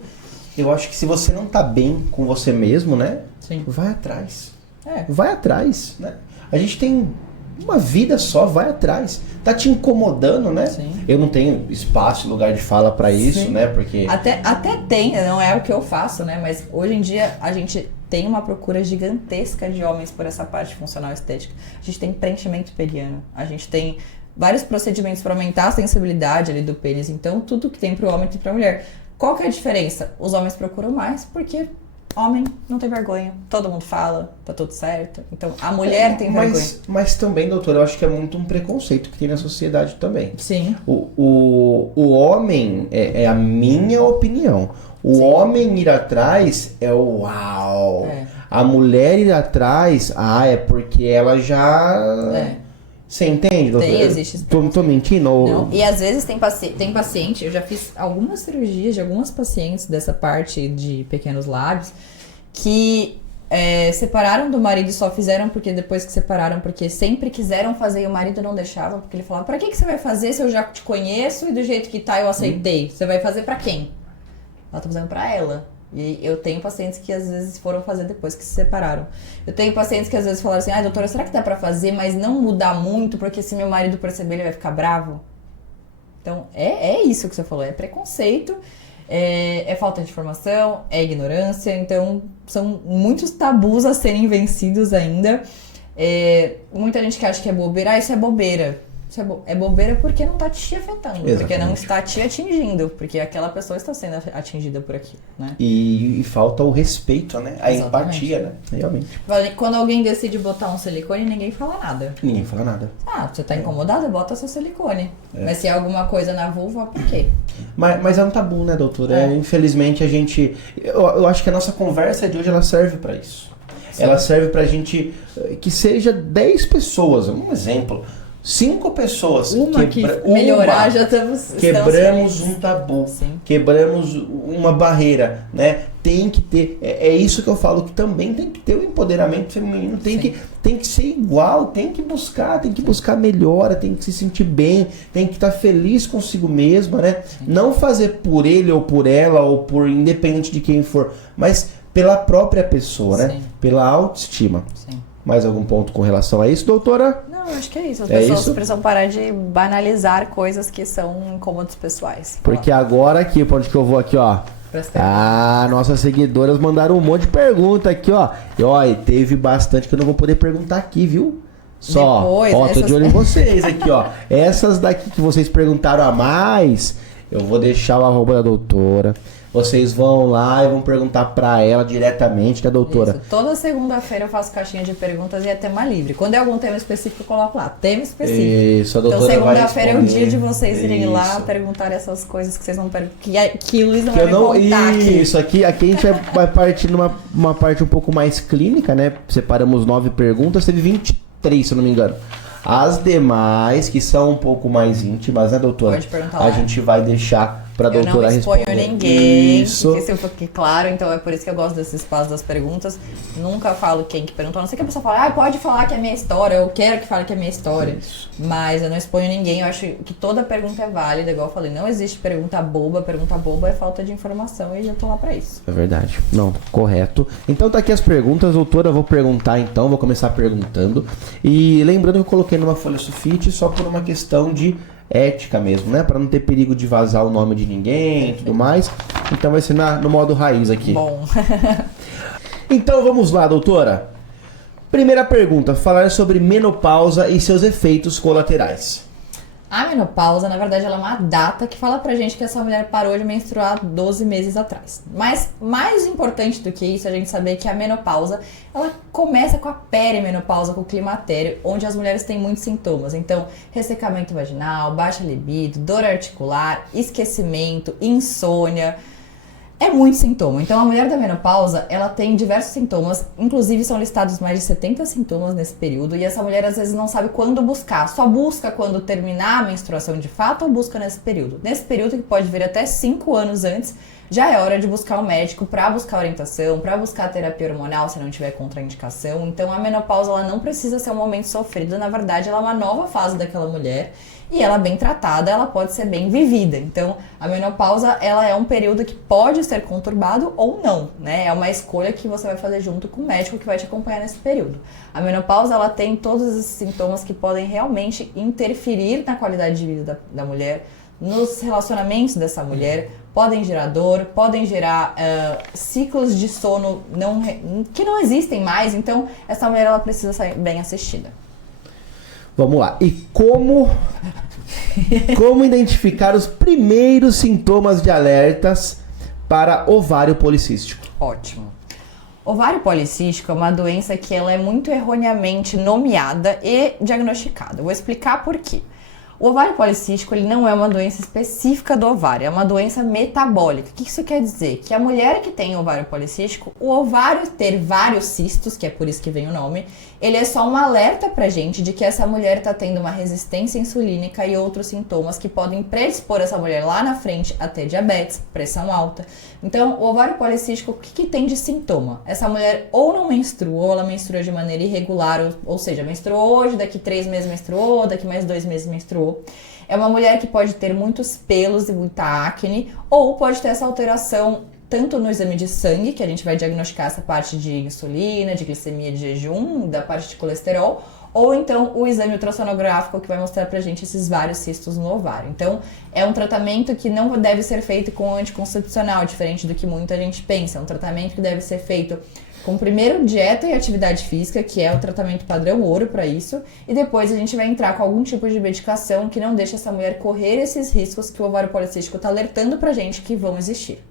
Eu acho que se você não tá bem com você mesmo, né? Sim. Vai atrás. Vai atrás, né? A gente tem uma vida só, vai atrás. Tá te incomodando, né? Sim. Eu não tenho espaço, lugar de fala pra isso, Sim. né? Porque Até tem, não é o que eu faço, né? Mas hoje em dia a gente tem uma procura gigantesca de homens por essa parte funcional estética. A gente tem preenchimento peniano, a gente tem vários procedimentos para aumentar a sensibilidade ali do pênis. Então, tudo que tem pro homem tem pra mulher. Qual que é a diferença? Os homens procuram mais porque homem não tem vergonha, todo mundo fala, tá tudo certo. Então, a mulher tem vergonha. Mas também, doutora, eu acho que é muito um preconceito que tem na sociedade também. Sim. O homem, é a minha opinião, o homem ir atrás é o uau. A mulher ir atrás, é porque ela já... Você entende, doutora? Existe. Tô mentindo? Não. E às vezes tem paciente, eu já fiz algumas cirurgias de algumas pacientes dessa parte de pequenos lábios que separaram do marido e só fizeram porque depois que separaram, porque sempre quiseram fazer e o marido não deixava, porque ele falava, pra que você vai fazer se eu já te conheço e do jeito que tá eu aceitei? Você vai fazer pra quem? Ela tá fazendo pra ela. E eu tenho pacientes que às vezes foram fazer depois que se separaram. Eu tenho pacientes que às vezes falaram assim, doutora, será que dá pra fazer, mas não mudar muito, porque se meu marido perceber ele vai ficar bravo? Então, é isso que você falou, é preconceito, é falta de informação, é ignorância, então são muitos tabus a serem vencidos ainda. Muita gente que acha que é bobeira, isso é bobeira. Isso é bobeira porque não tá te afetando, Exatamente. Porque não está te atingindo, porque aquela pessoa está sendo atingida por aquilo, né? E falta o respeito, né? A empatia, né? Realmente. Quando alguém decide botar um silicone, ninguém fala nada. Ninguém fala nada. Você tá incomodada? Bota seu silicone. Mas se é alguma coisa na vulva, por quê? Mas é um tabu, né, doutora? Infelizmente a gente... Eu acho que a nossa conversa de hoje, ela serve pra isso. Sim. Ela serve pra gente... Que seja 10 pessoas, um exemplo... 5 pessoas melhorar, já quebramos um tabu, Sim. quebramos uma barreira, né? Tem que ter, é isso que eu falo, que também tem que ter o empoderamento feminino, tem que ser igual, tem que buscar melhora, tem que se sentir bem, tem que estar feliz consigo mesma, né? Sim. Não fazer por ele ou por ela ou por independente de quem for, mas pela própria pessoa, né? Pela autoestima. Sim. Mais algum ponto com relação a isso, doutora? Não, eu acho que é isso. As pessoas precisam parar de banalizar coisas que são incômodos pessoais. Porque agora aqui, pra onde que eu vou aqui, ó. Nossas seguidoras mandaram um monte de pergunta aqui, ó. E teve bastante que eu não vou poder perguntar aqui, viu? Só, depois, tô de olho em vocês aqui, ó. Essas daqui que vocês perguntaram a mais, eu vou deixar o arroba da doutora. Vocês vão lá e vão perguntar pra ela diretamente, que a doutora... Isso. Toda segunda-feira eu faço caixinha de perguntas e é tema livre. Quando é algum tema específico, eu coloco lá. Tema específico. Isso, a doutora então, segunda-feira é o dia de vocês irem lá perguntar essas coisas que vocês não perguntam. Que o Luiz não vai me contar aqui. Isso, aqui a gente vai partir numa parte um pouco mais clínica, né? Separamos 9 perguntas, teve 23, se eu não me engano. As demais, que são um pouco mais íntimas, né, doutora? Pode perguntar lá. A gente vai deixar pra doutora responder. Eu não exponho ninguém, isso fique claro, então é por isso que eu gosto desse espaço das perguntas. Nunca falo quem que perguntou, a não ser que a pessoa fale, pode falar que é minha história, eu quero que fale que é minha história. Isso. Mas eu não exponho ninguém, eu acho que toda pergunta é válida, igual eu falei, não existe pergunta boba é falta de informação e eu tô lá pra isso. É verdade, não, correto. Então tá aqui as perguntas, doutora, eu vou perguntar então, vou começar perguntando. E lembrando que eu coloquei numa folha sulfite só por uma questão de ética mesmo, né? Pra não ter perigo de vazar o nome de ninguém e tudo mais. Então vai ser no modo raiz aqui. Bom. Então vamos lá, doutora. Primeira pergunta, falar sobre menopausa e seus efeitos colaterais. A menopausa, na verdade, ela é uma data que fala pra gente que essa mulher parou de menstruar 12 meses atrás. Mas mais importante do que isso, a gente saber que a menopausa, ela começa com a perimenopausa, com o climatério, onde as mulheres têm muitos sintomas. Então, ressecamento vaginal, baixa libido, dor articular, esquecimento, insônia... É muito sintoma. Então, a mulher da menopausa, ela tem diversos sintomas, inclusive são listados mais de 70 sintomas nesse período, e essa mulher às vezes não sabe quando buscar. Só busca quando terminar a menstruação de fato ou busca nesse período? Nesse período, que pode vir até 5 anos antes, já é hora de buscar um médico para buscar orientação, para buscar terapia hormonal se não tiver contraindicação. Então, a menopausa, ela não precisa ser um momento sofrido, na verdade, ela é uma nova fase daquela mulher. E ela bem tratada, ela pode ser bem vivida. Então, a menopausa, ela é um período que pode ser conturbado ou não, né? É uma escolha que você vai fazer junto com o médico que vai te acompanhar nesse período. A menopausa, ela tem todos esses sintomas que podem realmente interferir na qualidade de vida da mulher, nos relacionamentos dessa mulher, podem gerar dor, podem gerar ciclos de sono que não existem mais. Então, essa mulher, ela precisa ser bem assistida. Vamos lá. E como identificar os primeiros sintomas de alertas para ovário policístico? Ótimo. Ovário policístico é uma doença que ela é muito erroneamente nomeada e diagnosticada. Eu vou explicar por quê. O ovário policístico, ele não é uma doença específica do ovário, é uma doença metabólica. O que isso quer dizer? Que a mulher que tem ovário policístico, o ovário ter vários cistos, que é por isso que vem o nome, ele é só um alerta pra gente de que essa mulher está tendo uma resistência insulínica e outros sintomas que podem predispor essa mulher lá na frente a ter diabetes, pressão alta. Então, o ovário policístico, o que tem de sintoma? Essa mulher ou não menstrua, ou ela menstrua de maneira irregular, ou seja, menstruou hoje, daqui 3 meses menstruou, daqui mais 2 meses menstruou. É uma mulher que pode ter muitos pelos e muita acne, ou pode ter essa alteração tanto no exame de sangue, que a gente vai diagnosticar essa parte de insulina, de glicemia de jejum, da parte de colesterol, ou então o exame ultrassonográfico que vai mostrar pra gente esses vários cistos no ovário. Então, é um tratamento que não deve ser feito com anticoncepcional, diferente do que muita gente pensa. É um tratamento que deve ser feito com primeiro dieta e atividade física, que é o tratamento padrão ouro para isso, e depois a gente vai entrar com algum tipo de medicação que não deixe essa mulher correr esses riscos que o ovário policístico tá alertando pra gente que vão existir.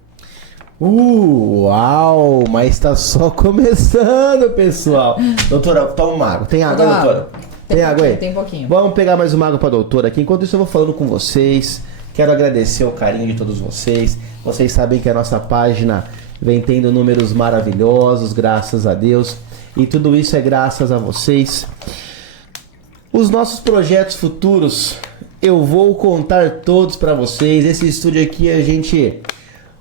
Uau, mas tá só começando, pessoal. Doutora, toma uma água. Tem água, doutora? Tem água aí? Tem pouquinho. Vamos pegar mais uma água pra doutora aqui. Enquanto isso eu vou falando com vocês. Quero agradecer o carinho de todos vocês. Vocês sabem que a nossa página vem tendo números maravilhosos, graças a Deus. E tudo isso é graças a vocês. Os nossos projetos futuros, eu vou contar todos pra vocês. Esse estúdio aqui a gente...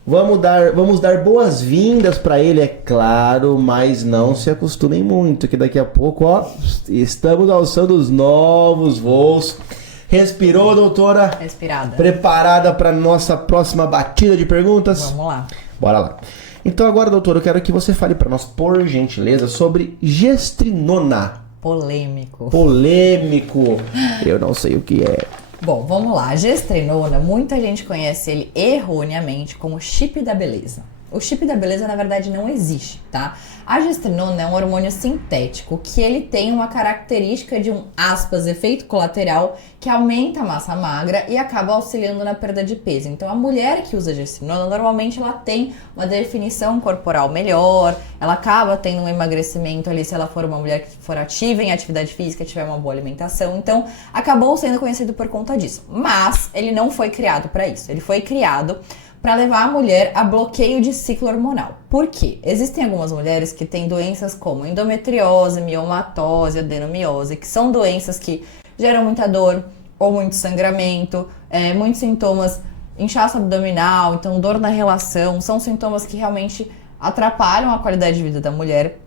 Vamos dar boas-vindas para ele, é claro, mas não se acostumem muito, que daqui a pouco, ó, estamos alçando os novos voos. Respirou, doutora? Respirada. Preparada para nossa próxima batida de perguntas? Vamos lá. Bora lá. Então agora, doutor, eu quero que você fale para nós, por gentileza, sobre gestrinona. Polêmico. Eu não sei o que é. Bom, vamos lá. Gestrinona, muita gente conhece ele erroneamente como chip da beleza. O chip da beleza, na verdade, não existe, tá? A gestrinona é um hormônio sintético que ele tem uma característica de aspas, efeito colateral que aumenta a massa magra e acaba auxiliando na perda de peso. Então, a mulher que usa gestrinona, normalmente ela tem uma definição corporal melhor, ela acaba tendo um emagrecimento ali se ela for uma mulher que for ativa em atividade física, tiver uma boa alimentação. Então, acabou sendo conhecido por conta disso. Mas, ele não foi criado para isso. Ele foi criado para levar a mulher a bloqueio de ciclo hormonal. Por quê? Existem algumas mulheres que têm doenças como endometriose, miomatose, adenomiose, que são doenças que geram muita dor ou muito sangramento, muitos sintomas, inchaço abdominal, então dor na relação, são sintomas que realmente atrapalham a qualidade de vida da mulher.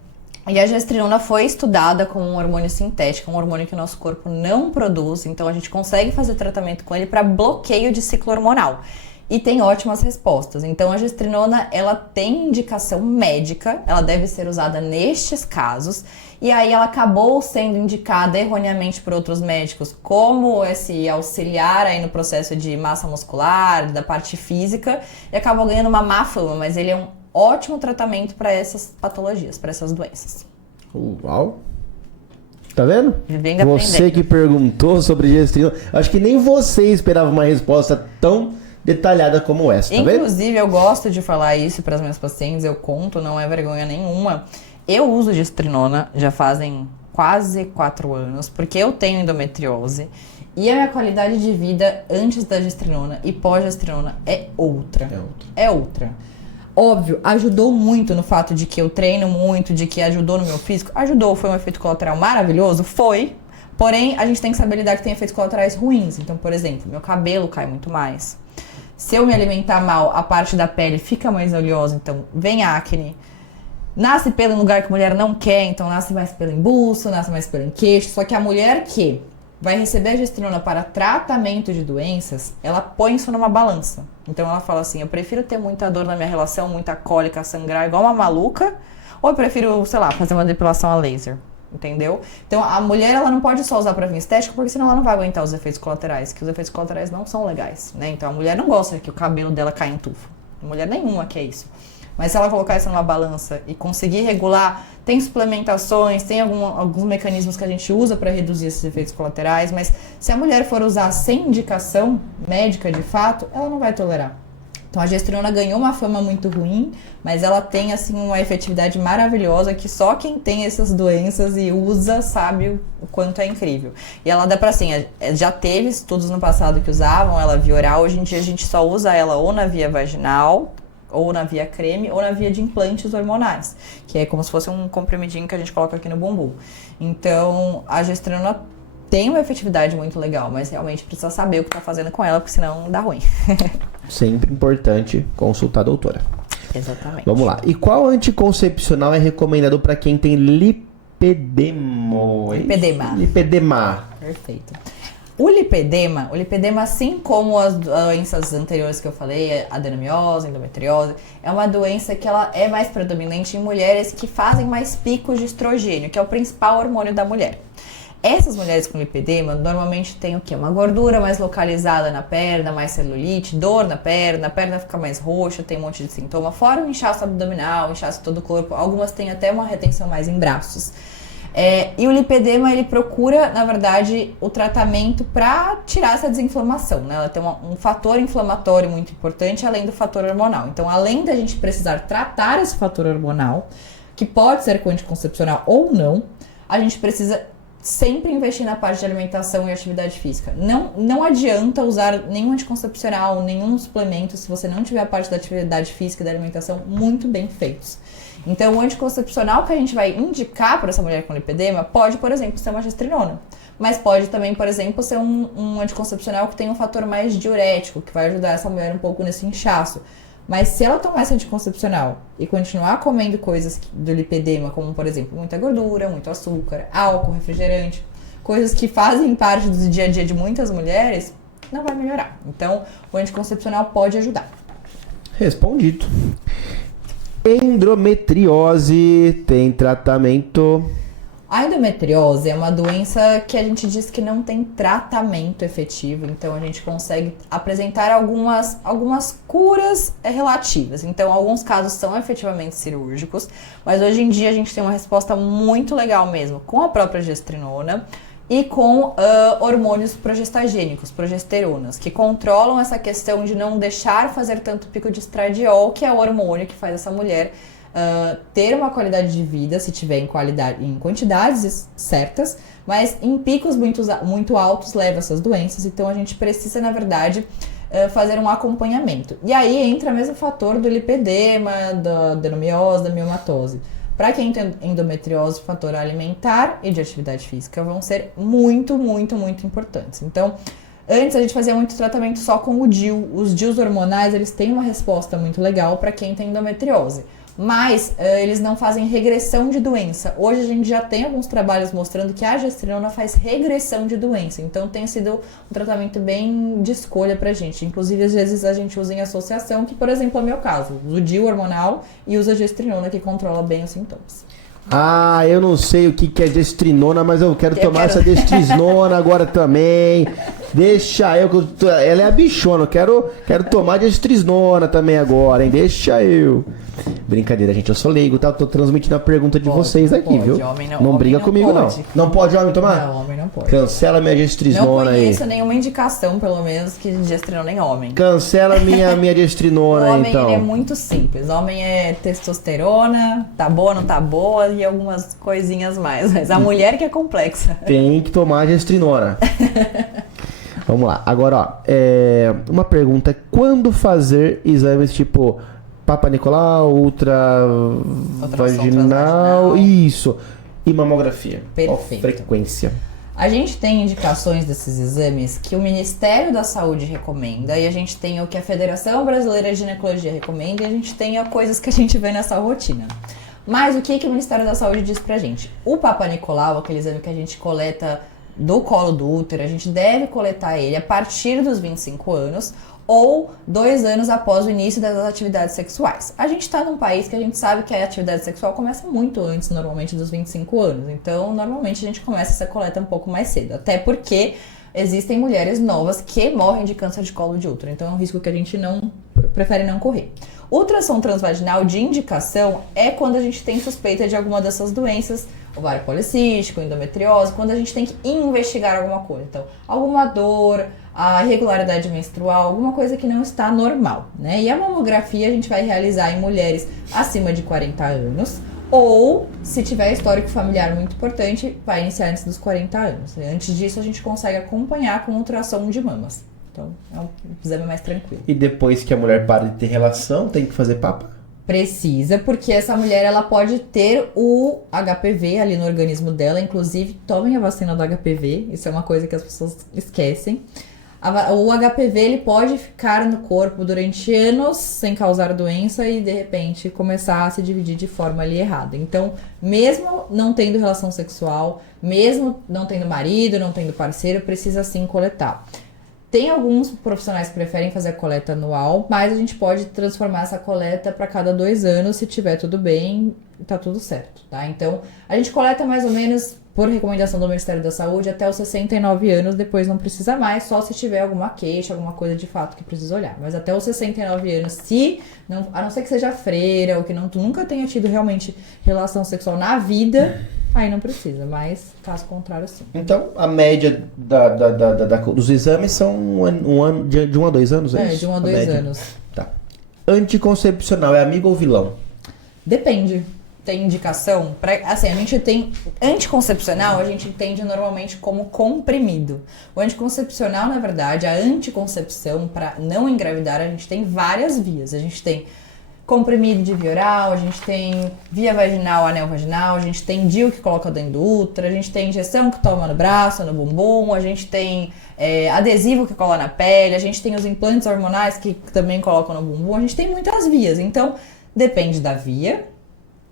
E a gestrinona foi estudada como um hormônio sintético, um hormônio que o nosso corpo não produz, então a gente consegue fazer tratamento com ele para bloqueio de ciclo hormonal. E tem ótimas respostas. Então a gestrinona, ela tem indicação médica, ela deve ser usada nestes casos. E aí ela acabou sendo indicada erroneamente por outros médicos como esse auxiliar aí no processo de massa muscular, da parte física, e acabou ganhando uma má fama, mas ele é um ótimo tratamento para essas patologias, para essas doenças. Uau! Tá vendo? Venga Você aprender. que perguntou sobre gestrinona, acho que nem você esperava uma resposta tão detalhada como essa, tá vendo? Inclusive, eu gosto de falar isso para as minhas pacientes, eu conto, não é vergonha nenhuma. Eu uso gestrinona já fazem quase 4 anos, porque eu tenho endometriose e a minha qualidade de vida antes da gestrinona e pós-gestrinona é outra. É outra. Óbvio, ajudou muito no fato de que eu treino muito, de que ajudou no meu físico. Ajudou, foi um efeito colateral maravilhoso? Foi. Porém, a gente tem que saber lidar que tem efeitos colaterais ruins. Então, por exemplo, meu cabelo cai muito mais. Se eu me alimentar mal, a parte da pele fica mais oleosa, então vem acne. Nasce pelo em lugar que a mulher não quer, então nasce mais pelo em buço, nasce mais pelo em queixo. Só que a mulher que vai receber a gestrinona para tratamento de doenças, ela põe isso numa balança. Então ela fala assim, eu prefiro ter muita dor na minha relação, muita cólica, sangrar igual uma maluca, ou eu prefiro, sei lá, fazer uma depilação a laser. Entendeu? Então a mulher, ela não pode só usar para fim estético, porque senão ela não vai aguentar os efeitos colaterais, que os efeitos colaterais não são legais, né? Então a mulher não gosta que o cabelo dela caia em tufo. Mulher nenhuma quer isso. Mas se ela colocar isso numa balança e conseguir regular, tem suplementações, tem alguns mecanismos que a gente usa para reduzir esses efeitos colaterais, mas se a mulher for usar sem indicação médica de fato, ela não vai tolerar. Então a gestrinona ganhou uma fama muito ruim, mas ela tem assim uma efetividade maravilhosa que só quem tem essas doenças e usa sabe o quanto é incrível. E ela dá pra assim, já teve estudos no passado que usavam ela via oral, hoje em dia a gente só usa ela ou na via vaginal, ou na via creme, ou na via de implantes hormonais, que é como se fosse um comprimidinho que a gente coloca aqui no bumbum. Então a gestrinona tem uma efetividade muito legal, mas realmente precisa saber o que tá fazendo com ela, porque senão dá ruim. Sempre importante consultar a doutora. Exatamente. Vamos lá. E qual anticoncepcional é recomendado para quem tem lipedema? Lipedema. Perfeito. O lipedema, assim como as doenças anteriores que eu falei, adenomiose, endometriose, é uma doença que ela é mais predominante em mulheres que fazem mais picos de estrogênio, que é o principal hormônio da mulher. Essas mulheres com lipedema normalmente têm o quê? Uma gordura mais localizada na perna, mais celulite, dor na perna, a perna fica mais roxa, tem um monte de sintoma, fora o inchaço abdominal, inchaço em todo o corpo, algumas têm até uma retenção mais em braços. E o lipedema, ele procura, na verdade, o tratamento para tirar essa desinflamação, né? Ela tem um fator inflamatório muito importante, além do fator hormonal. Então, além da gente precisar tratar esse fator hormonal, que pode ser com anticoncepcional ou não, a gente precisa sempre investir na parte de alimentação e atividade física. Não adianta usar nenhum anticoncepcional, nenhum suplemento, se você não tiver a parte da atividade física e da alimentação muito bem feitos. Então, o anticoncepcional que a gente vai indicar para essa mulher com lipedema pode, por exemplo, ser uma gestrinona. Mas pode também, por exemplo, ser um anticoncepcional que tem um fator mais diurético, que vai ajudar essa mulher um pouco nesse inchaço. Mas se ela tomar esse anticoncepcional e continuar comendo coisas do lipedema, como, por exemplo, muita gordura, muito açúcar, álcool, refrigerante, coisas que fazem parte do dia a dia de muitas mulheres, não vai melhorar. Então, o anticoncepcional pode ajudar. Respondido. Endometriose tem tratamento? A endometriose é uma doença que a gente diz que não tem tratamento efetivo, então a gente consegue apresentar algumas curas relativas. Então, alguns casos são efetivamente cirúrgicos, mas hoje em dia a gente tem uma resposta muito legal mesmo com a própria gestrinona e com hormônios progestagênicos, progesteronas, que controlam essa questão de não deixar fazer tanto pico de estradiol, que é o hormônio que faz essa mulher ter uma qualidade de vida, se tiver em quantidades certas, mas em picos muito altos leva essas doenças, então a gente precisa, na verdade, fazer um acompanhamento. E aí entra o mesmo fator do lipedema, da adenomiose, da miomatose. Para quem tem endometriose, o fator alimentar e de atividade física vão ser muito, muito, muito importantes. Então, antes a gente fazia muito tratamento só com o DIU. Os DIUs hormonais, eles têm uma resposta muito legal para quem tem endometriose. Mas eles não fazem regressão de doença. Hoje a gente já tem alguns trabalhos mostrando que a gestrinona faz regressão de doença. Então tem sido um tratamento bem de escolha pra gente. Inclusive, às vezes a gente usa em associação, que por exemplo é o meu caso. Uso o DIU hormonal e usa a gestrinona, que controla bem os sintomas. Ah, eu não sei o que é gestrinona, mas eu quero tomar essa gestrinona agora também. Deixa eu, ela é a bichona, eu quero tomar gestrinona também agora, hein? Deixa eu. Brincadeira, gente, eu sou leigo, tá? Eu tô transmitindo a pergunta de vocês aqui, viu? Não briga comigo, não. Não pode homem tomar? Não, homem não pode. Cancela minha gestrinona aí. Não conheço nenhuma indicação, pelo menos, que gestrinona em homem. Cancela minha gestrinona aí, então. Homem, ele é muito simples. Homem é testosterona, tá boa, não tá boa, e algumas coisinhas mais. Mas a mulher que é complexa. Tem que tomar gestrinona. Vamos lá. Agora, ó, uma pergunta. Quando fazer exames tipo Papa Nicolau, ultravaginal, isso, e mamografia? Perfeito. Qual frequência? A gente tem indicações desses exames que o Ministério da Saúde recomenda, e a gente tem o que a Federação Brasileira de Ginecologia recomenda, e a gente tem coisas que a gente vê nessa rotina. Mas o que o Ministério da Saúde diz pra gente? O Papa Nicolau, aquele exame que a gente coleta do colo do útero, a gente deve coletar ele a partir dos 25 anos ou 2 anos após o início das atividades sexuais. A gente está num país que a gente sabe que a atividade sexual começa muito antes, normalmente, dos 25 anos. Então, normalmente, a gente começa essa coleta um pouco mais cedo. Até porque existem mulheres novas que morrem de câncer de colo de útero. Então, é um risco que a gente prefere não correr. Ultrassom transvaginal de indicação é quando a gente tem suspeita de alguma dessas doenças, ovário policístico, endometriose, quando a gente tem que investigar alguma coisa. Então, alguma dor, a irregularidade menstrual, alguma coisa que não está normal, né? E a mamografia a gente vai realizar em mulheres acima de 40 anos, ou, se tiver histórico familiar muito importante, vai iniciar antes dos 40 anos. Antes disso, a gente consegue acompanhar com ultrassom de mamas. Então, é um exame mais tranquilo. E depois que a mulher para de ter relação, tem que fazer papa? Precisa, porque essa mulher ela pode ter o HPV ali no organismo dela. Inclusive, tomem a vacina do HPV. Isso é uma coisa que as pessoas esquecem. O HPV ele pode ficar no corpo durante anos sem causar doença e, de repente, começar a se dividir de forma ali errada. Então, mesmo não tendo relação sexual, mesmo não tendo marido, não tendo parceiro, precisa sim coletar. Tem alguns profissionais que preferem fazer a coleta anual, mas a gente pode transformar essa coleta para cada 2 anos, se tiver tudo bem, tá tudo certo, tá? Então, a gente coleta mais ou menos, por recomendação do Ministério da Saúde, até os 69 anos, depois não precisa mais, só se tiver alguma queixa, alguma coisa de fato que precisa olhar. Mas até os 69 anos, a não ser que seja freira, ou que nunca tenha tido realmente relação sexual na vida, aí não precisa, mas caso contrário, sim. Então, a média dos exames são de 1 a 2 anos, é isso? De 1 a 2 anos. Tá. Anticoncepcional, é amigo ou vilão? Depende. Tem indicação? Assim, a gente tem... Anticoncepcional, a gente entende normalmente como comprimido. O anticoncepcional, na verdade, a anticoncepção, para não engravidar, a gente tem várias vias. A gente tem comprimido de via oral, a gente tem via vaginal, anel vaginal, a gente tem DIU que coloca dentro do útero, a gente tem injeção que toma no braço, no bumbum, a gente tem adesivo que cola na pele, a gente tem os implantes hormonais que também colocam no bumbum, a gente tem muitas vias. Então, depende da via.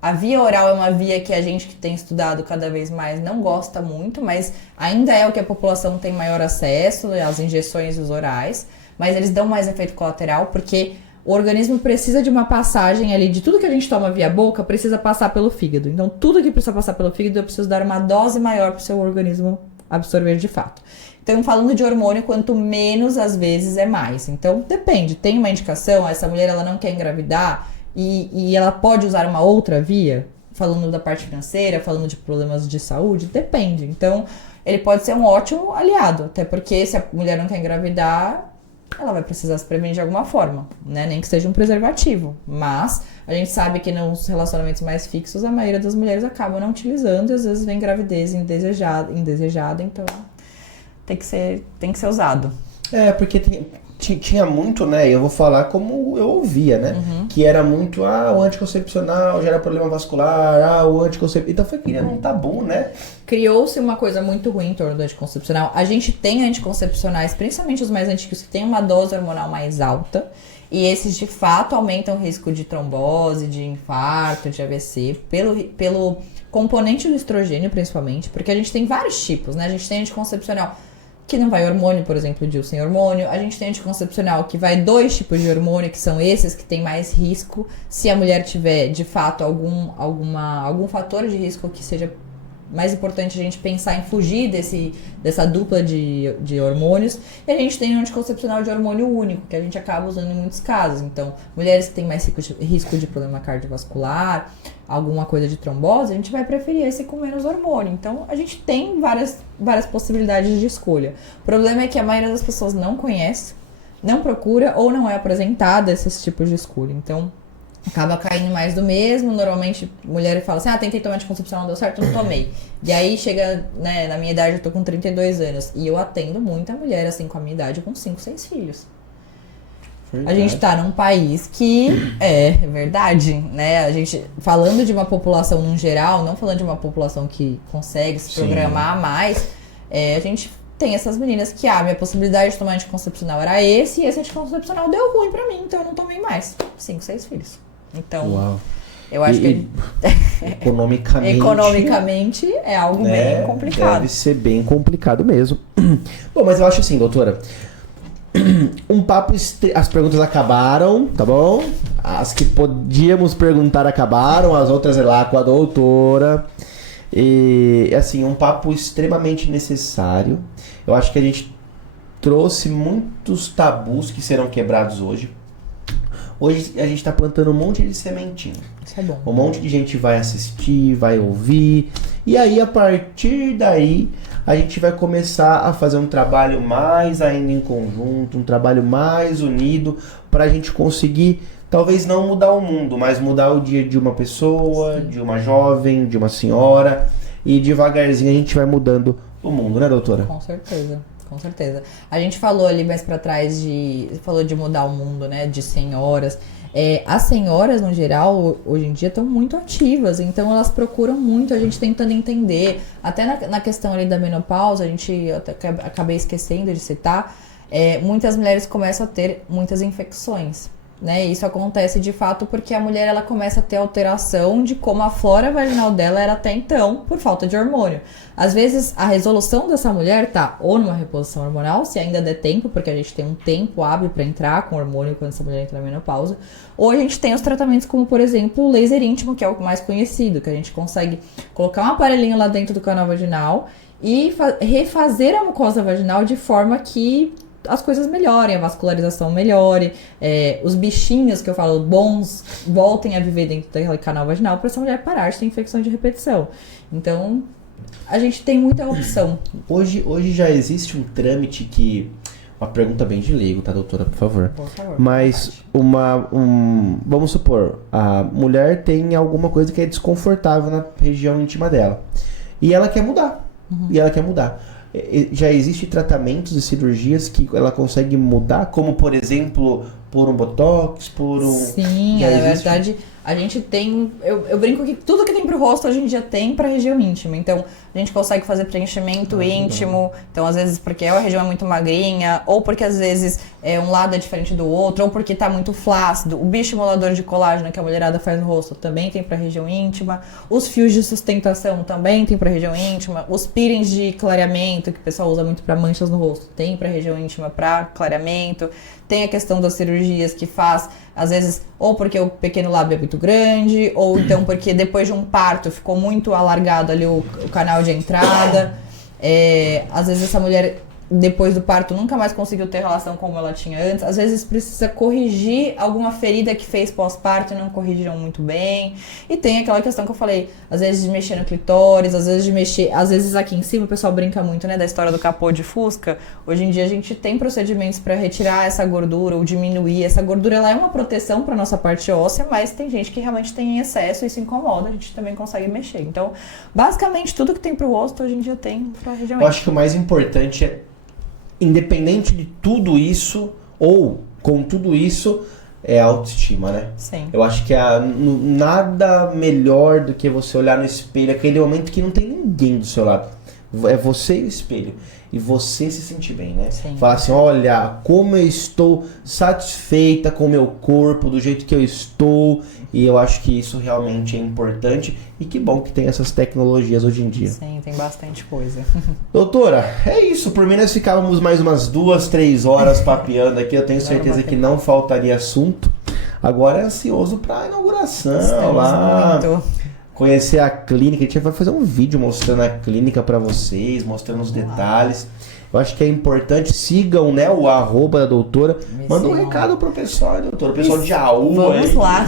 A via oral é uma via que a gente que tem estudado cada vez mais não gosta muito, mas ainda é o que a população tem maior acesso, as injeções e os orais, mas eles dão mais efeito colateral porque o organismo precisa de uma passagem ali, de tudo que a gente toma via boca, precisa passar pelo fígado. Então, tudo que precisa passar pelo fígado, eu preciso dar uma dose maior para o seu organismo absorver de fato. Então, falando de hormônio, quanto menos, às vezes, é mais. Então, depende. Tem uma indicação, essa mulher ela não quer engravidar e ela pode usar uma outra via? Falando da parte financeira, falando de problemas de saúde, depende. Então, ele pode ser um ótimo aliado, até porque se a mulher não quer engravidar, ela vai precisar se prevenir de alguma forma, né? Nem que seja um preservativo. Mas a gente sabe que nos relacionamentos mais fixos, a maioria das mulheres acaba não utilizando e às vezes vem gravidez indesejada, então tem que ser usado. Porque tinha muito, né? Eu vou falar como eu ouvia, né? Que era muito, o anticoncepcional gera problema vascular, o anticoncepcional. Então foi criando um tabu, né? Criou-se uma coisa muito ruim em torno do anticoncepcional. A gente tem anticoncepcionais, principalmente os mais antigos, que têm uma dose hormonal mais alta. E esses, de fato, aumentam o risco de trombose, de infarto, de AVC, pelo componente do estrogênio, principalmente. Porque a gente tem vários tipos, né? A gente tem anticoncepcional que não vai hormônio, por exemplo, DIU sem hormônio. A gente tem anticoncepcional que vai 2 tipos de hormônio, que são esses que tem mais risco. Se a mulher tiver, de fato, algum fator de risco que seja mais importante a gente pensar em fugir dessa dupla de hormônios. E a gente tem um anticoncepcional de hormônio único, que a gente acaba usando em muitos casos. Então, mulheres que têm mais risco de problema cardiovascular, alguma coisa de trombose, a gente vai preferir esse com menos hormônio. Então, a gente tem várias possibilidades de escolha. O problema é que a maioria das pessoas não conhece, não procura ou não é apresentada esses tipos de escolha. Então, acaba caindo mais do mesmo. Normalmente, mulher fala assim, tentei tomar anticoncepcional, não deu certo, não tomei. E aí, chega, né, na minha idade, eu tô com 32 anos. E eu atendo muita mulher, assim, com a minha idade, com 5, 6 filhos. Verdade. A gente tá num país que é verdade, né? A gente, falando de uma população no geral, não falando de uma população que consegue se programar mais, a gente tem essas meninas que, minha possibilidade de tomar anticoncepcional era esse, e esse anticoncepcional deu ruim pra mim, então eu não tomei mais. 5, 6 filhos. Então, uau. Eu acho que economicamente é algo bem complicado. Deve ser bem complicado mesmo. Bom, mas eu acho assim, doutora, as perguntas acabaram, tá bom? As que podíamos perguntar acabaram, as outras é lá com a doutora. E assim, um papo extremamente necessário. Eu acho que a gente trouxe muitos tabus que serão quebrados hoje. Hoje a gente tá plantando um monte de sementinho. Isso é bom. Um monte de gente vai assistir, vai ouvir. E aí, a partir daí, a gente vai começar a fazer um trabalho mais ainda em conjunto, um trabalho mais unido, pra gente conseguir, talvez não mudar o mundo, mas mudar o dia de uma pessoa, de uma jovem, de uma senhora. E devagarzinho a gente vai mudando o mundo, né, doutora? Com certeza. Com certeza. A gente falou ali mais pra trás falou de mudar o mundo, né? De senhoras. As senhoras, no geral, hoje em dia estão muito ativas, então elas procuram muito, a gente tentando entender. Até na questão ali da menopausa, acabei esquecendo de citar, muitas mulheres começam a ter muitas infecções. Né? Isso acontece de fato porque a mulher ela começa a ter alteração de como a flora vaginal dela era até então, por falta de hormônio. Às vezes a resolução dessa mulher tá ou numa reposição hormonal, se ainda der tempo, porque a gente tem um tempo hábil para entrar com hormônio quando essa mulher entra na menopausa, ou a gente tem os tratamentos como, por exemplo, o laser íntimo, que é o mais conhecido, que a gente consegue colocar um aparelhinho lá dentro do canal vaginal e refazer a mucosa vaginal de forma que as coisas melhorem, a vascularização melhore, os bichinhos que eu falo bons voltem a viver dentro daquele canal vaginal para essa mulher parar de ter infecção de repetição. Então, a gente tem muita opção. Hoje já existe um trâmite que... Uma pergunta bem de leigo, tá, doutora? Por favor. Por favor. Mas, vamos supor, a mulher tem alguma coisa que é desconfortável na região íntima dela. E ela quer mudar. Já existe tratamentos e cirurgias que ela consegue mudar, como por exemplo, por um botox, por um... Sim, na verdade, a gente tem... Eu brinco que tudo que tem pro rosto a gente já tem pra região íntima. Então, a gente consegue fazer preenchimento íntimo. Então, às vezes, porque a região é muito magrinha, ou porque às vezes um lado é diferente do outro, ou porque tá muito flácido. O bioestimulador de colágeno que a mulherada faz no rosto também tem pra região íntima. Os fios de sustentação também tem pra região íntima. Os peelings de clareamento, que o pessoal usa muito pra manchas no rosto, tem pra região íntima pra clareamento. Tem a questão das cirurgias cirurgias que faz, às vezes, ou porque o pequeno lábio é muito grande, ou então porque depois de um parto ficou muito alargado ali o canal de entrada. Às vezes essa mulher, depois do parto, nunca mais conseguiu ter relação como ela tinha antes. Às vezes precisa corrigir alguma ferida que fez pós-parto e não corrigiram muito bem. E tem aquela questão que eu falei, às vezes de mexer no clitóris, às vezes aqui em cima, o pessoal brinca muito, né, da história do capô de Fusca. Hoje em dia a gente tem procedimentos para retirar essa gordura ou diminuir. Essa gordura, ela é uma proteção para nossa parte óssea, mas tem gente que realmente tem em excesso e isso incomoda, a gente também consegue mexer. Então, basicamente, tudo que tem pro rosto hoje em dia tem pra região. Eu acho que o mais importante é, independente de tudo isso, ou com tudo isso, é a autoestima, né? Sim. Eu acho que nada melhor do que você olhar no espelho, aquele momento que não tem ninguém do seu lado. É você e o espelho. E você se sentir bem, né? Sim. Falar assim, olha, como eu estou satisfeita com o meu corpo, do jeito que eu estou. E eu acho que isso realmente é importante. E que bom que tem essas tecnologias hoje em dia. Sim, tem bastante coisa. Doutora, é isso. Por mim nós ficávamos mais umas 2-3 horas papeando aqui. Eu tenho certeza que não faltaria assunto. Agora é ansioso para a inauguração lá. Muito. Conhecer a clínica. A gente vai fazer um vídeo mostrando a clínica para vocês, mostrando os detalhes. Eu acho que é importante. Sigam, né, o @ da doutora. Manda um recado pro pessoal, doutora. O pessoal de Jaú. Vamos lá.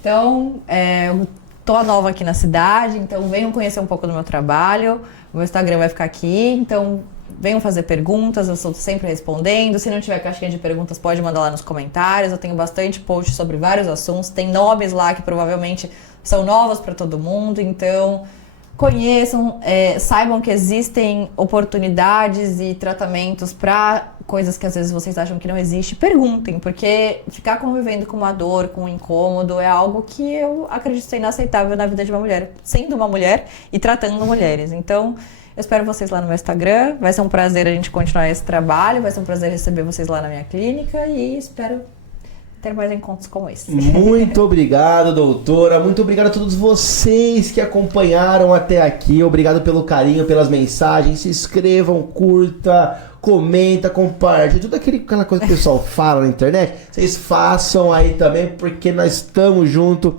Então, eu tô nova aqui na cidade, então venham conhecer um pouco do meu trabalho. O meu Instagram vai ficar aqui, então venham fazer perguntas, eu estou sempre respondendo. Se não tiver caixinha de perguntas, pode mandar lá nos comentários. Eu tenho bastante post sobre vários assuntos. Tem nomes lá que provavelmente são novos para todo mundo, então conheçam, saibam que existem oportunidades e tratamentos para coisas que às vezes vocês acham que não existe. Perguntem, porque ficar convivendo com uma dor, com um incômodo é algo que eu acredito ser inaceitável na vida de uma mulher, sendo uma mulher e tratando mulheres. Então, eu espero vocês lá no meu Instagram. Vai ser um prazer a gente continuar esse trabalho, vai ser um prazer receber vocês lá na minha clínica e espero ter mais encontros como esse. Muito obrigado, doutora. Muito obrigado a todos vocês que acompanharam até aqui. Obrigado pelo carinho, pelas mensagens. Se inscrevam, curta, comenta, compartilha. Tudo aquela coisa que o pessoal fala na internet. Vocês façam aí também, porque nós estamos juntos.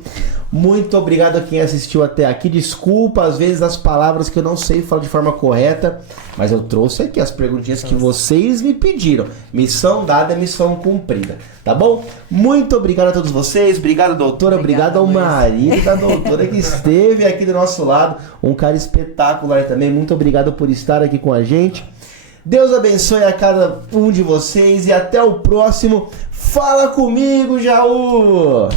Muito obrigado a quem assistiu até aqui. Desculpa, às vezes, as palavras que eu não sei falar de forma correta, mas eu trouxe aqui as perguntinhas que vocês me pediram. Missão dada, missão cumprida. Tá bom? Muito obrigado a todos vocês. Obrigado, doutora. Obrigado ao marido da doutora que esteve aqui do nosso lado. Um cara espetacular também. Muito obrigado por estar aqui com a gente. Deus abençoe a cada um de vocês e até o próximo. Fala comigo, Jaú!